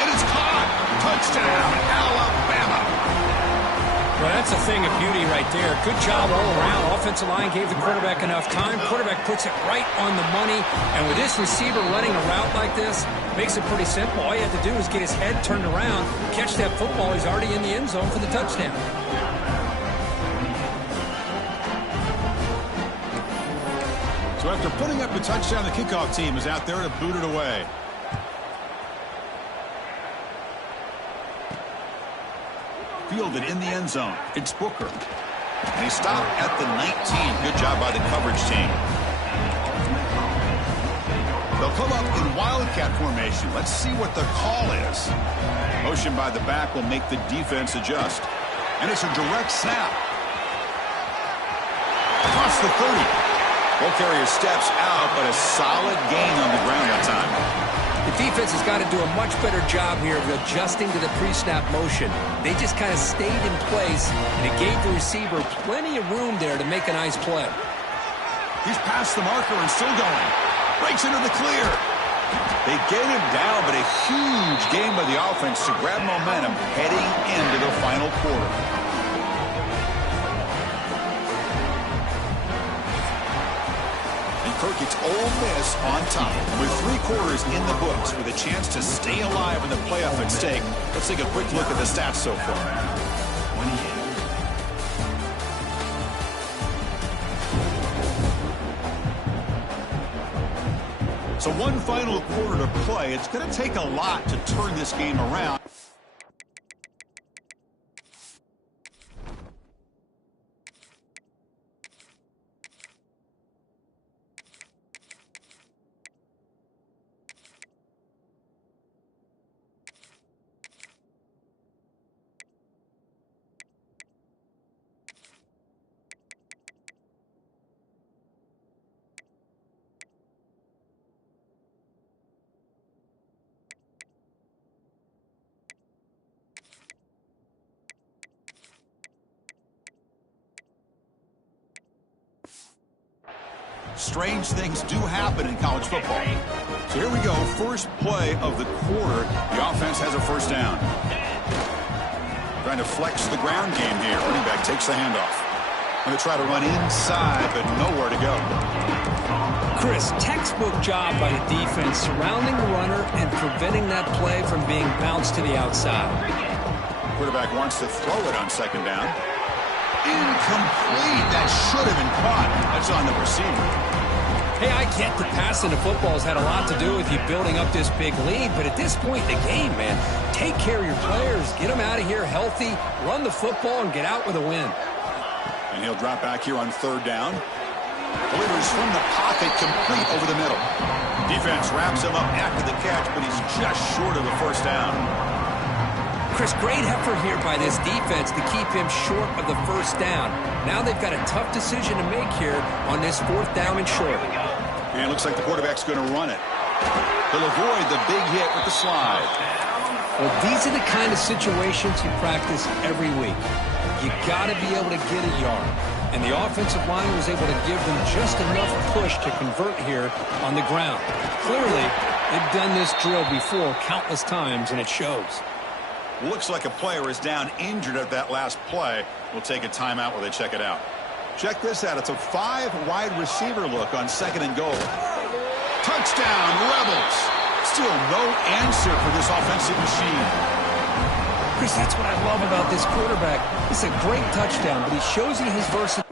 And it's caught. Touchdown, Alabama. Well, that's a thing of beauty right there. Good job all around. Offensive line gave the quarterback enough time. Quarterback puts it right on the money. And with this receiver running a route like this, makes it pretty simple. All you have to do is get his head turned around, catch that football. He's already in the end zone for the touchdown. So after putting up the touchdown, the kickoff team is out there to boot it away. Fielded in the end zone. It's Booker. And he stopped at the 19. Good job by the coverage team. They'll come up in wildcat formation. Let's see what the call is. Motion by the back will make the defense adjust. And it's a direct snap. Across the 30. Ball carrier steps out, but a solid gain on the ground that time. The defense has got to do a much better job here of adjusting to the pre-snap motion. They just kind of stayed in place, and it gave the receiver plenty of room there to make a nice play. He's past the marker and still going. Breaks into the clear. They get him down, but a huge game by the offense to grab momentum heading into the final quarter. Kirk gets Ole Miss on top. With 3 quarters in the books with a chance to stay alive in the playoff at stake, let's take a quick look at the stats so far. So one final quarter to play. It's going to take a lot to turn this game around. Strange things do happen in college football. So here we go. First play of the quarter. The offense has a first down. Trying to flex the ground game here. Running back takes the handoff. Going to try to run inside, but nowhere to go. Chris, textbook job by the defense surrounding the runner and preventing that play from being bounced to the outside. Quarterback wants to throw it on second down. Incomplete. That should have been caught. That's on the receiver. Hey, I get the passing of football has had a lot to do with you building up this big lead, but at this point in the game, man, take care of your players, get them out of here healthy, run the football, and get out with a win. And he'll drop back here on third down. Delivers from the pocket, complete over the middle. Defense wraps him up after the catch, but he's just short of the first down. Chris, great effort here by this defense to keep him short of the first down. Now they've got a tough decision to make here on this fourth down and short. And it looks like the quarterback's going to run it. He'll avoid the big hit with the slide. Well, these are the kind of situations you practice every week. You got to be able to get a yard. And the offensive line was able to give them just enough push to convert here on the ground. Clearly, they've done this drill before countless times, and it shows. Looks like a player is down injured at that last play. We'll take a timeout while they check it out. Check this out. It's a 5-wide receiver look on second and goal. Touchdown, Rebels. Still no answer for this offensive machine. Chris, that's what I love about this quarterback. It's a great touchdown, but he shows you his versatility.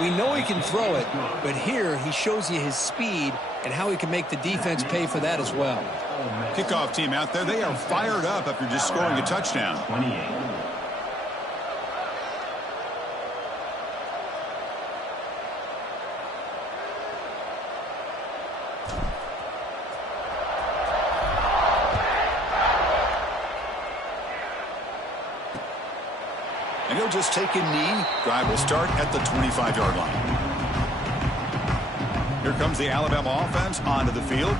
We know he can throw it, but here he shows you his speed and how he can make the defense pay for that as well. Kickoff team out there, they are fired up after just scoring a touchdown. 28. And he'll just take a knee. Drive will start at the 25-yard line. Here comes the Alabama offense onto the field.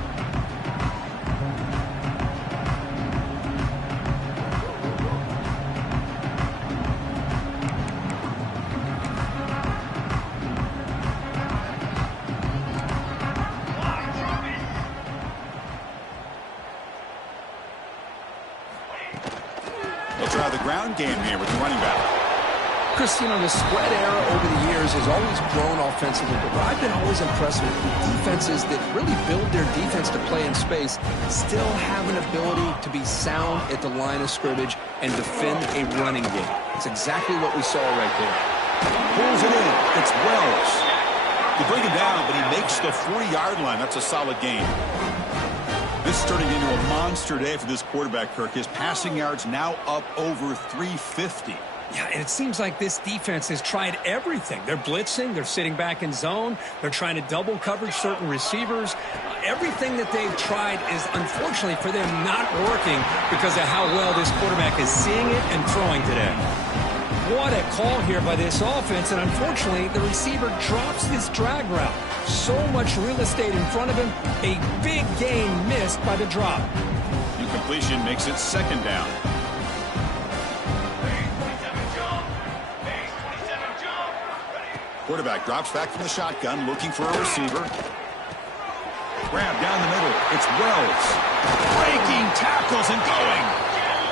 They'll try the ground game here with the running back. Chris, you know, the spread era over the years has always grown offensively, but I've been always impressed with defenses that really build their defense to play in space, still have an ability to be sound at the line of scrimmage and defend a running game. It's exactly what we saw right there. Pulls it in. It's Wells. You bring him down, but he makes the 40-yard line. That's a solid gain. This is turning into a monster day for this quarterback, Kirk. His passing yards now up over 350. Yeah, and it seems like this defense has tried everything. They're blitzing, they're sitting back in zone, they're trying to double coverage certain receivers. Everything that they've tried is, unfortunately for them, not working because of how well this quarterback is seeing it and throwing today. What a call here by this offense, and unfortunately, the receiver drops this drag route. So much real estate in front of him, a big gain missed by the drop. Incompletion makes it second down. Quarterback drops back from the shotgun, looking for a receiver. Grab down the middle. It's Wells. Breaking tackles and going.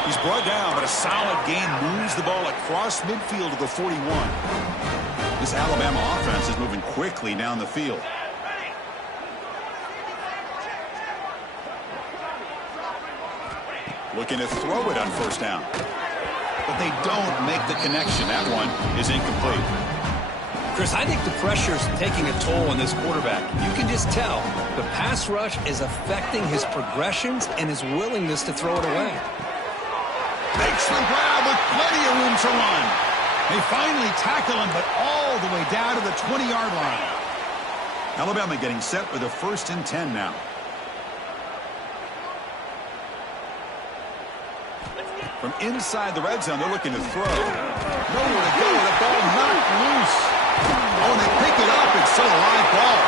He's brought down, but a solid gain moves the ball across midfield to the 41. This Alabama offense is moving quickly down the field. Looking to throw it on first down. But they don't make the connection. That one is incomplete. Chris, I think the pressure is taking a toll on this quarterback. You can just tell the pass rush is affecting his progressions and his willingness to throw it away. Makes the grab with plenty of room to run. They finally tackle him, but all the way down to the 20-yard line. Alabama getting set for the 1st and 10 now. From inside the red zone, they're looking to throw. Nowhere to go, the ball knocked loose. Oh, and they pick it up. It's still a live ball.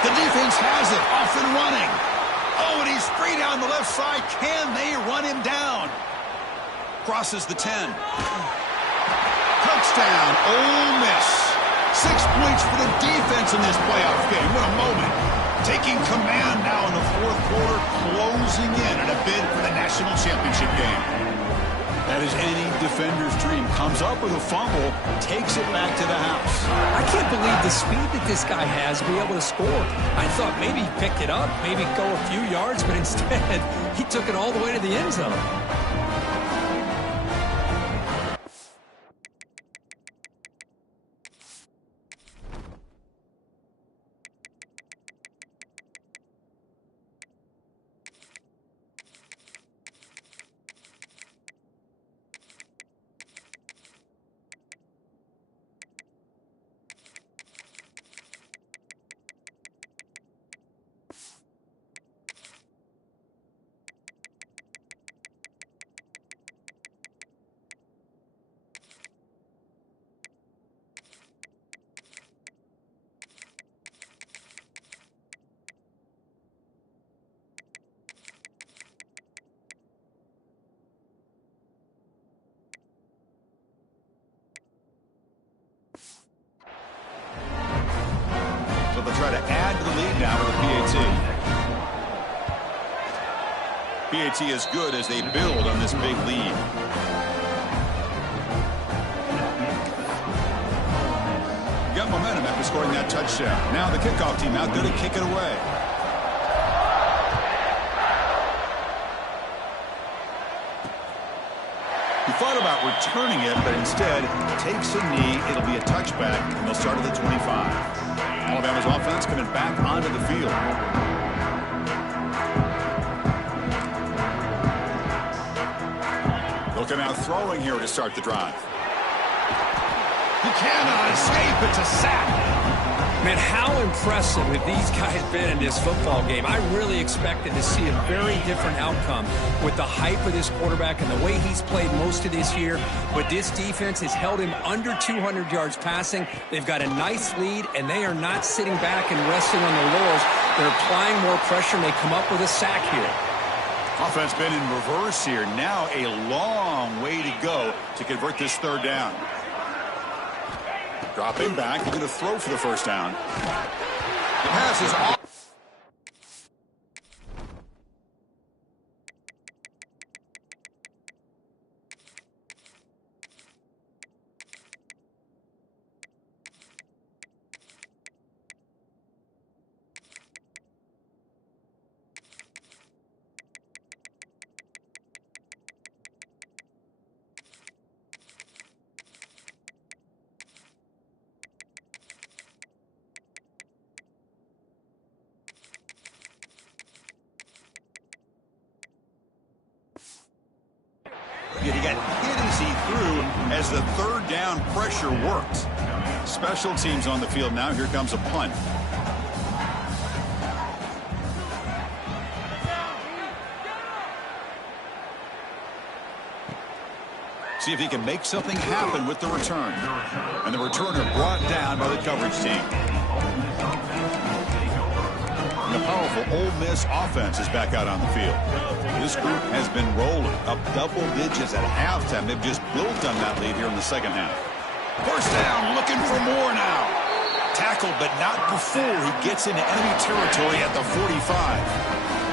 The defense has it, off and running. Oh, and he's free down the left side. Can they run him down? Crosses the 10. Touchdown, Ole Miss. 6 points for the defense in this playoff game. What a moment. Taking command now in the fourth quarter, closing in at a bid for the national championship game. That is any defender's dream. Comes up with a fumble, takes it back to the house. I can't believe the speed that this guy has to be able to score. I thought maybe he picked it up, maybe go a few yards, but instead he took it all the way to the end zone. Try to add to the lead now with a PAT. PAT is good as they build on this big lead. Got momentum after scoring that touchdown. Now the kickoff team out there to kick it away. He thought about returning it, but instead takes a knee. It'll be a touchback, and they'll start at the 25. Alabama's offense coming back onto the field. Looking out throwing here to start the drive. He cannot escape. It's a sack. Man, how impressive have these guys been in this football game? I really expected to see a very different outcome with the hype of this quarterback and the way he's played most of this year. But this defense has held him under 200 yards passing. They've got a nice lead, and they are not sitting back and resting on their laurels. They're applying more pressure, and they come up with a sack here. Offense been in reverse here. Now a long way to go to convert this third down. Dropping back, they're going to throw for the first down. The pass is off. He got hit as he threw as the third down pressure worked. Special teams on the field now. Here comes a punt. See if he can make something happen with the return. And the returner brought down by the coverage team. And the powerful Ole Miss offense is back out on the field. This group has been rolling up double digits at halftime. They've just built on that lead here in the second half. First down, looking for more now. Tackled, but not before he gets into enemy territory at the 45.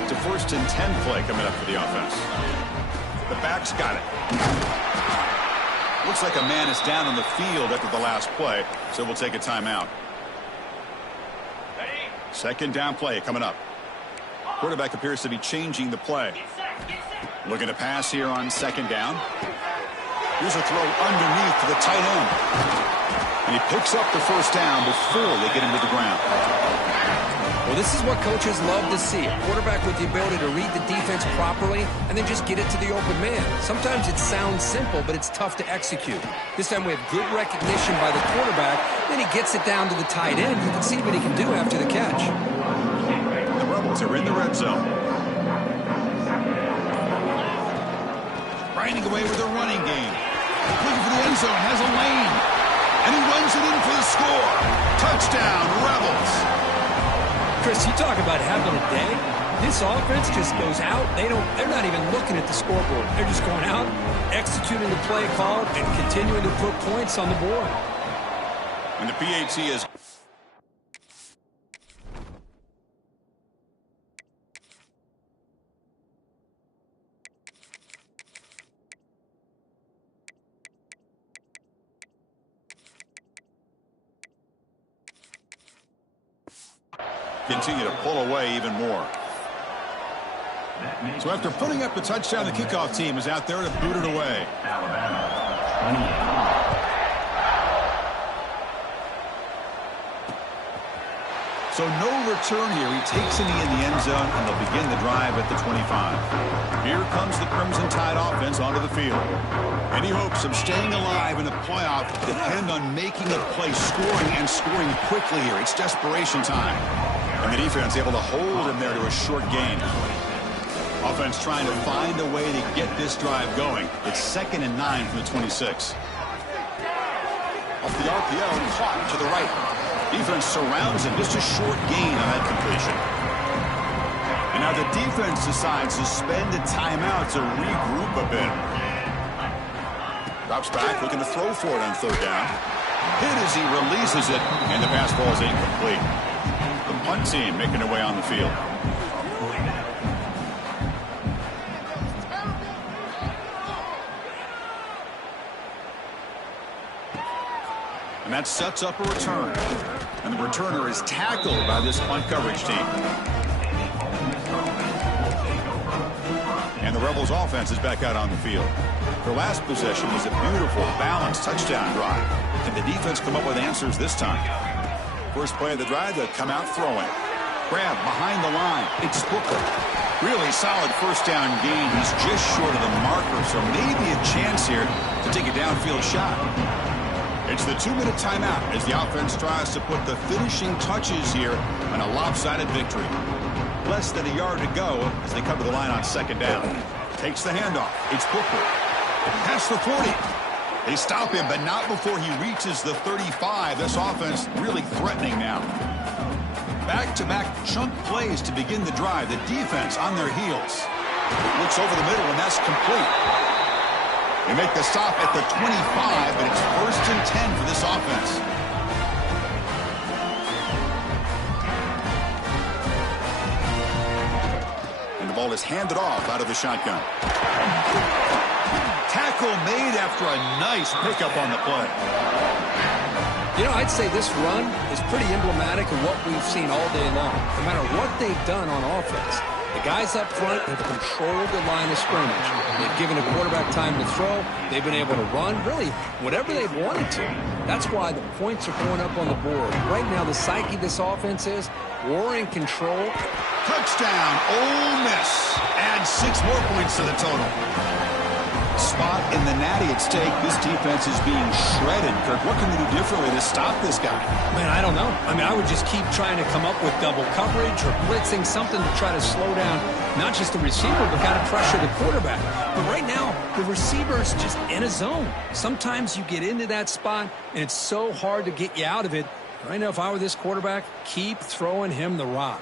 It's a 1st and 10 play coming up for the offense. The back's got it. Looks like a man is down on the field after the last play, so we'll take a timeout. Second down play coming up. Quarterback appears to be changing the play. Looking to pass here on second down. Here's a throw underneath to the tight end. And he picks up the first down before they get him to the ground. Well, this is what coaches love to see. A quarterback with the ability to read the defense properly and then just get it to the open man. Sometimes it sounds simple, but it's tough to execute. This time we have good recognition by the quarterback. Then he gets it down to the tight end. You can see what he can do after the catch. The Rebels are in the red zone. Grinding away with a running game. Looking for the end zone. Has a lane. And he runs it in for the score. Touchdown, Rebels. Chris, you talk about having a day. This offense just goes out. They're not even looking at the scoreboard. They're just going out, executing the play called, and continuing to put points on the board. And the PAT is... continue to pull away even more. So after putting up the touchdown, the kickoff team is out there to boot it away. So no return here. He takes a knee in the end zone, and they'll begin the drive at the 25. Here comes the Crimson Tide offense onto the field. Any hopes of staying alive in the playoff depend on making a play, scoring, and scoring quickly here. It's desperation time. And the defense able to hold him there to a short gain. Offense trying to find a way to get this drive going. It's 2nd and 9 from the 26. Off the RPO, caught to the right. Defense surrounds him. Just a short gain on that completion. And now the defense decides to spend a timeout to regroup a bit. Drops back, looking to throw for it on 3rd down. Hit as he releases it, and the pass ball is incomplete. The punt team making their way on the field. And that sets up a return. And the returner is tackled by this punt coverage team. And the Rebels offense is back out on the field. Their last possession was a beautiful, balanced touchdown drive. And the defense come up with answers this time. First play of the drive, they'll come out throwing. Grab behind the line. It's Booker. Really solid first down gain. He's just short of the marker, so maybe a chance here to take a downfield shot. It's the 2-minute timeout as the offense tries to put the finishing touches here on a lopsided victory. Less than a yard to go as they come to the line on 2nd down. Takes the handoff. It's Booker. Past the 40. They stop him, but not before he reaches the 35. This offense really threatening now. Back-to-back chunk plays to begin the drive. The defense on their heels. Looks over the middle, and that's complete. They make the stop at the 25, but it's 1st and 10 for this offense. And the ball is handed off out of the shotgun. Tackle made after a nice pickup on the play. You know, I'd say this run is pretty emblematic of what we've seen all day long. No matter what they've done on offense, the guys up front have controlled the line of scrimmage. They've given the quarterback time to throw. They've been able to run, really, whatever they've wanted to. That's why the points are going up on the board. Right now, the psyche of this offense is war in control. Touchdown, Ole Miss. Add 6 more points to the total. Spot in the natty at stake. This defense is being shredded. Kirk, what can we do differently to stop this guy? Man, I don't know. I mean, I would just keep trying to come up with double coverage or blitzing, something to try to slow down not just the receiver, but kind of pressure the quarterback. But right now, the receiver's just in a zone. Sometimes you get into that spot, and it's so hard to get you out of it. Right now, if I were this quarterback, keep throwing him the rock.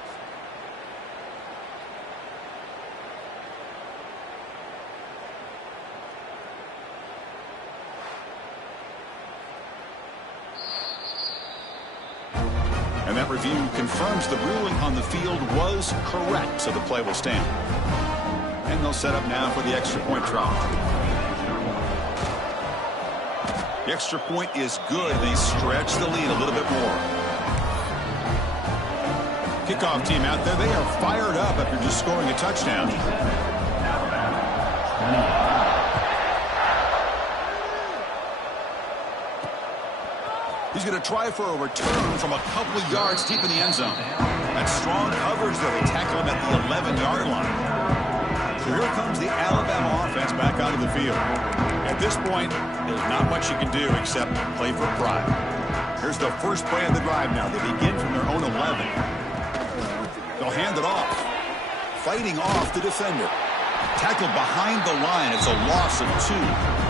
And that review confirms the ruling on the field was correct, so the play will stand. And they'll set up now for the extra point try. The extra point is good. They stretch the lead a little bit more. Kickoff team out there. They are fired up after just scoring a touchdown. He's going to try for a return from a couple of yards deep in the end zone. That strong coverage there. They tackle him at the 11-yard line. So here comes the Alabama offense back onto the field. At this point, there's not much you can do except play for pride. Here's the first play of the drive now. They begin from their own 11. They'll hand it off. Fighting off the defender. Tackled behind the line. It's a loss of 2.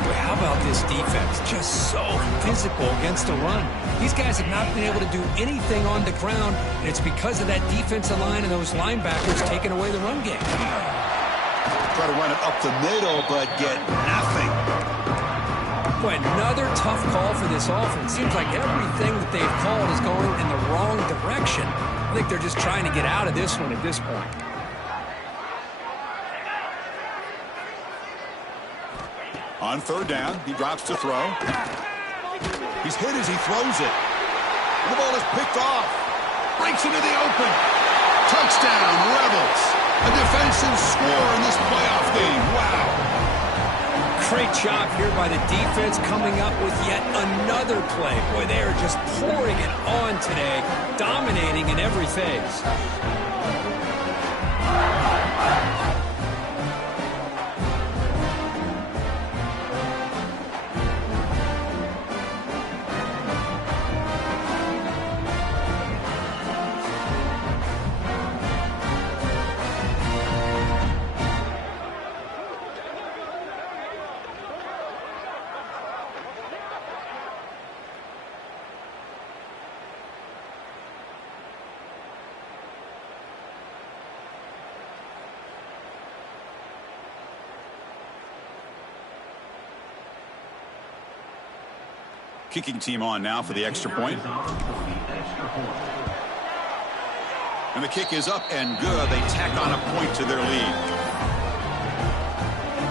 Boy, how about this defense? Just so physical against the run. These guys have not been able to do anything on the ground, and it's because of that defensive line and those linebackers taking away the run game. Try to run it up the middle, but get nothing. Boy, another tough call for this offense. Seems like everything that they've called is going in the wrong direction. I think they're just trying to get out of this one at this point. On third down, he drops to throw. He's hit as he throws it. The ball is picked off. Breaks into the open. Touchdown, Rebels. A defensive score in this playoff game. Wow. Great job here by the defense coming up with yet another play. Boy, they are just pouring it on today, dominating in every phase. Kicking team on now for the extra point. And the kick is up and good. They tack on a point to their lead.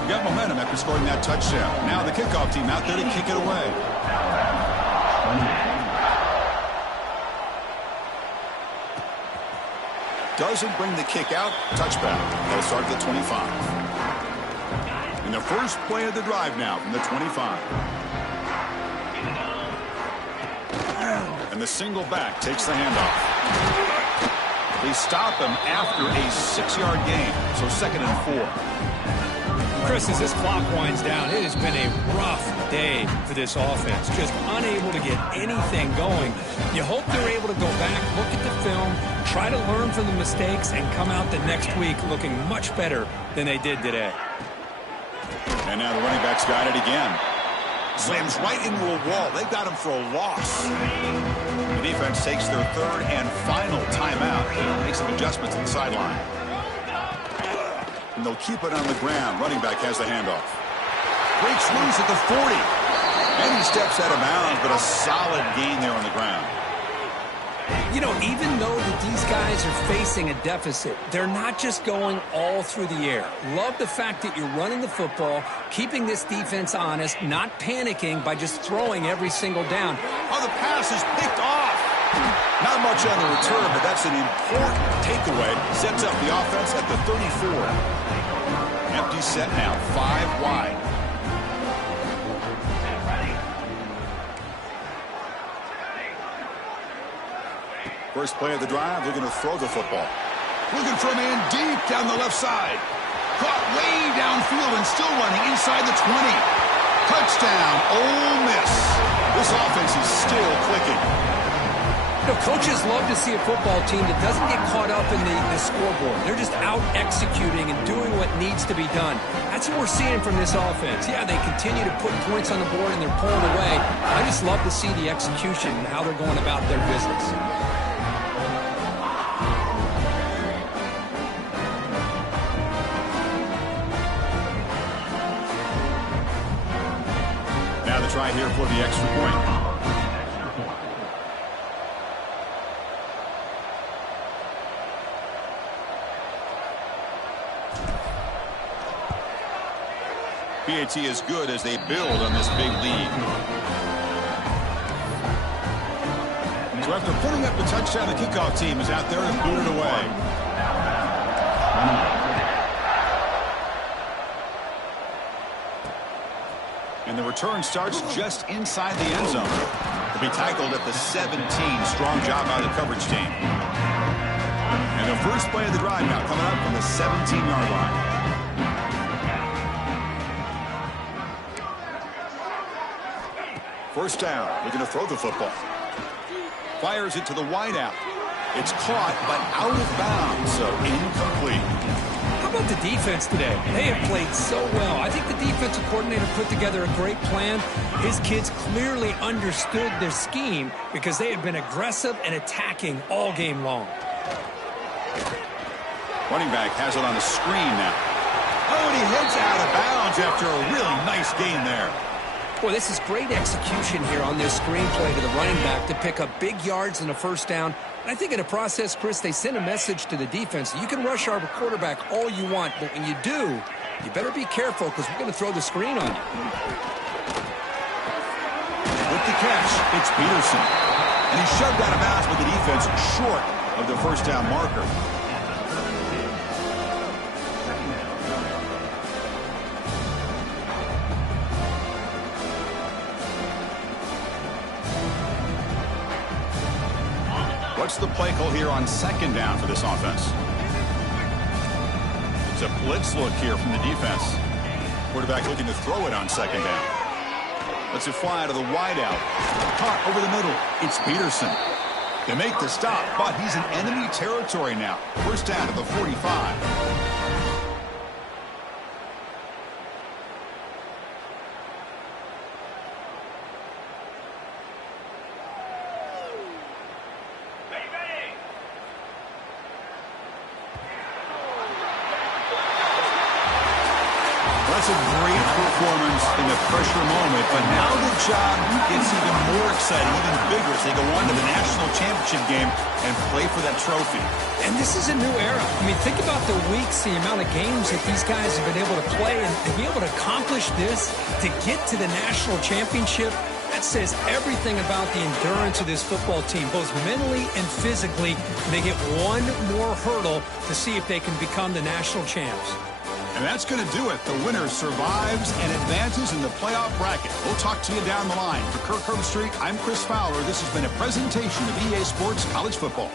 Got momentum after scoring that touchdown. Now the kickoff team out there to kick it away. Doesn't bring the kick out. Touchback. They'll start at the 25. And the first play of the drive now from the 25. And the single back takes the handoff. They stop him after a 6-yard gain. So 2nd and 4. Chris, as this clock winds down, it has been a rough day for this offense. Just unable to get anything going. You hope they're able to go back, look at the film, try to learn from the mistakes, and come out the next week looking much better than they did today. And now the running back's got it again. Slams right into a wall. They got him for a loss. The defense takes their 3rd and final timeout. Makes some adjustments at the sideline. And they'll keep it on the ground. Running back has the handoff. Breaks loose at the 40. And he steps out of bounds, but a solid gain there on the ground. You know, even though that these guys are facing a deficit, they're not just going all through the air. Love the fact that you're running the football, keeping this defense honest, not panicking by just throwing every single down. Oh, the pass is picked off. Not much on the return, but that's an important takeaway. Sets up the offense at the 34. Empty set now, 5 wide. First play of the drive, they're going to throw the football. Looking for a man deep down the left side. Caught way downfield and still running inside the 20. Touchdown, Ole Miss. This offense is still clicking. You know, coaches love to see a football team that doesn't get caught up in the scoreboard. They're just out executing and doing what needs to be done. That's what we're seeing from this offense. Yeah, they continue to put points on the board and they're pulling away. I just love to see the execution and how they're going about their business. Now the try here for the extra point. PAT is good as they build on this big lead. So after putting up the touchdown, the kickoff team is out there to boot it away. And the return starts just inside the end zone. To be tackled at the 17. Strong job by the coverage team. And the first play of the drive now coming up from the 17-yard line. First down, looking to throw the football. Fires it to the wideout. It's caught, but out of bounds, so incomplete. How How about the defense today? They have played so well. I think the defensive coordinator put together a great plan. His kids clearly understood their scheme because they have been aggressive and attacking all game long. Running back has it on the screen now. Oh, and he heads out of bounds after a really nice gain there. Boy, this is great execution here on this screenplay to the running back to pick up big yards and a first down. And I think in the process, Chris, they sent a message to the defense. You can rush our quarterback all you want, but when you do, you better be careful because we're going to throw the screen on you. With the catch, it's Peterson. And he's shoved out of bounds with the defense short of the first down marker. What's the play call here on second down for this offense? It's a blitz look here from the defense. Quarterback looking to throw it on second down. Lets it fly out of the wideout. Caught over the middle. It's Peterson. They make the stop, but he's in enemy territory now. First down at the 45. That's a great performance in the pressure moment, but now the job gets even more exciting, even bigger as they go on to the national championship game and play for that trophy. And this is a new era. I mean, think about the weeks, the amount of games that these guys have been able to play, and to be able to accomplish this, to get to the national championship, that says everything about the endurance of this football team, both mentally and physically. They get one more hurdle to see if they can become the national champs. And that's going to do it. The winner survives and advances in the playoff bracket. We'll talk to you down the line. For Kirk Herbstreit, I'm Chris Fowler. This has been a presentation of EA Sports College Football.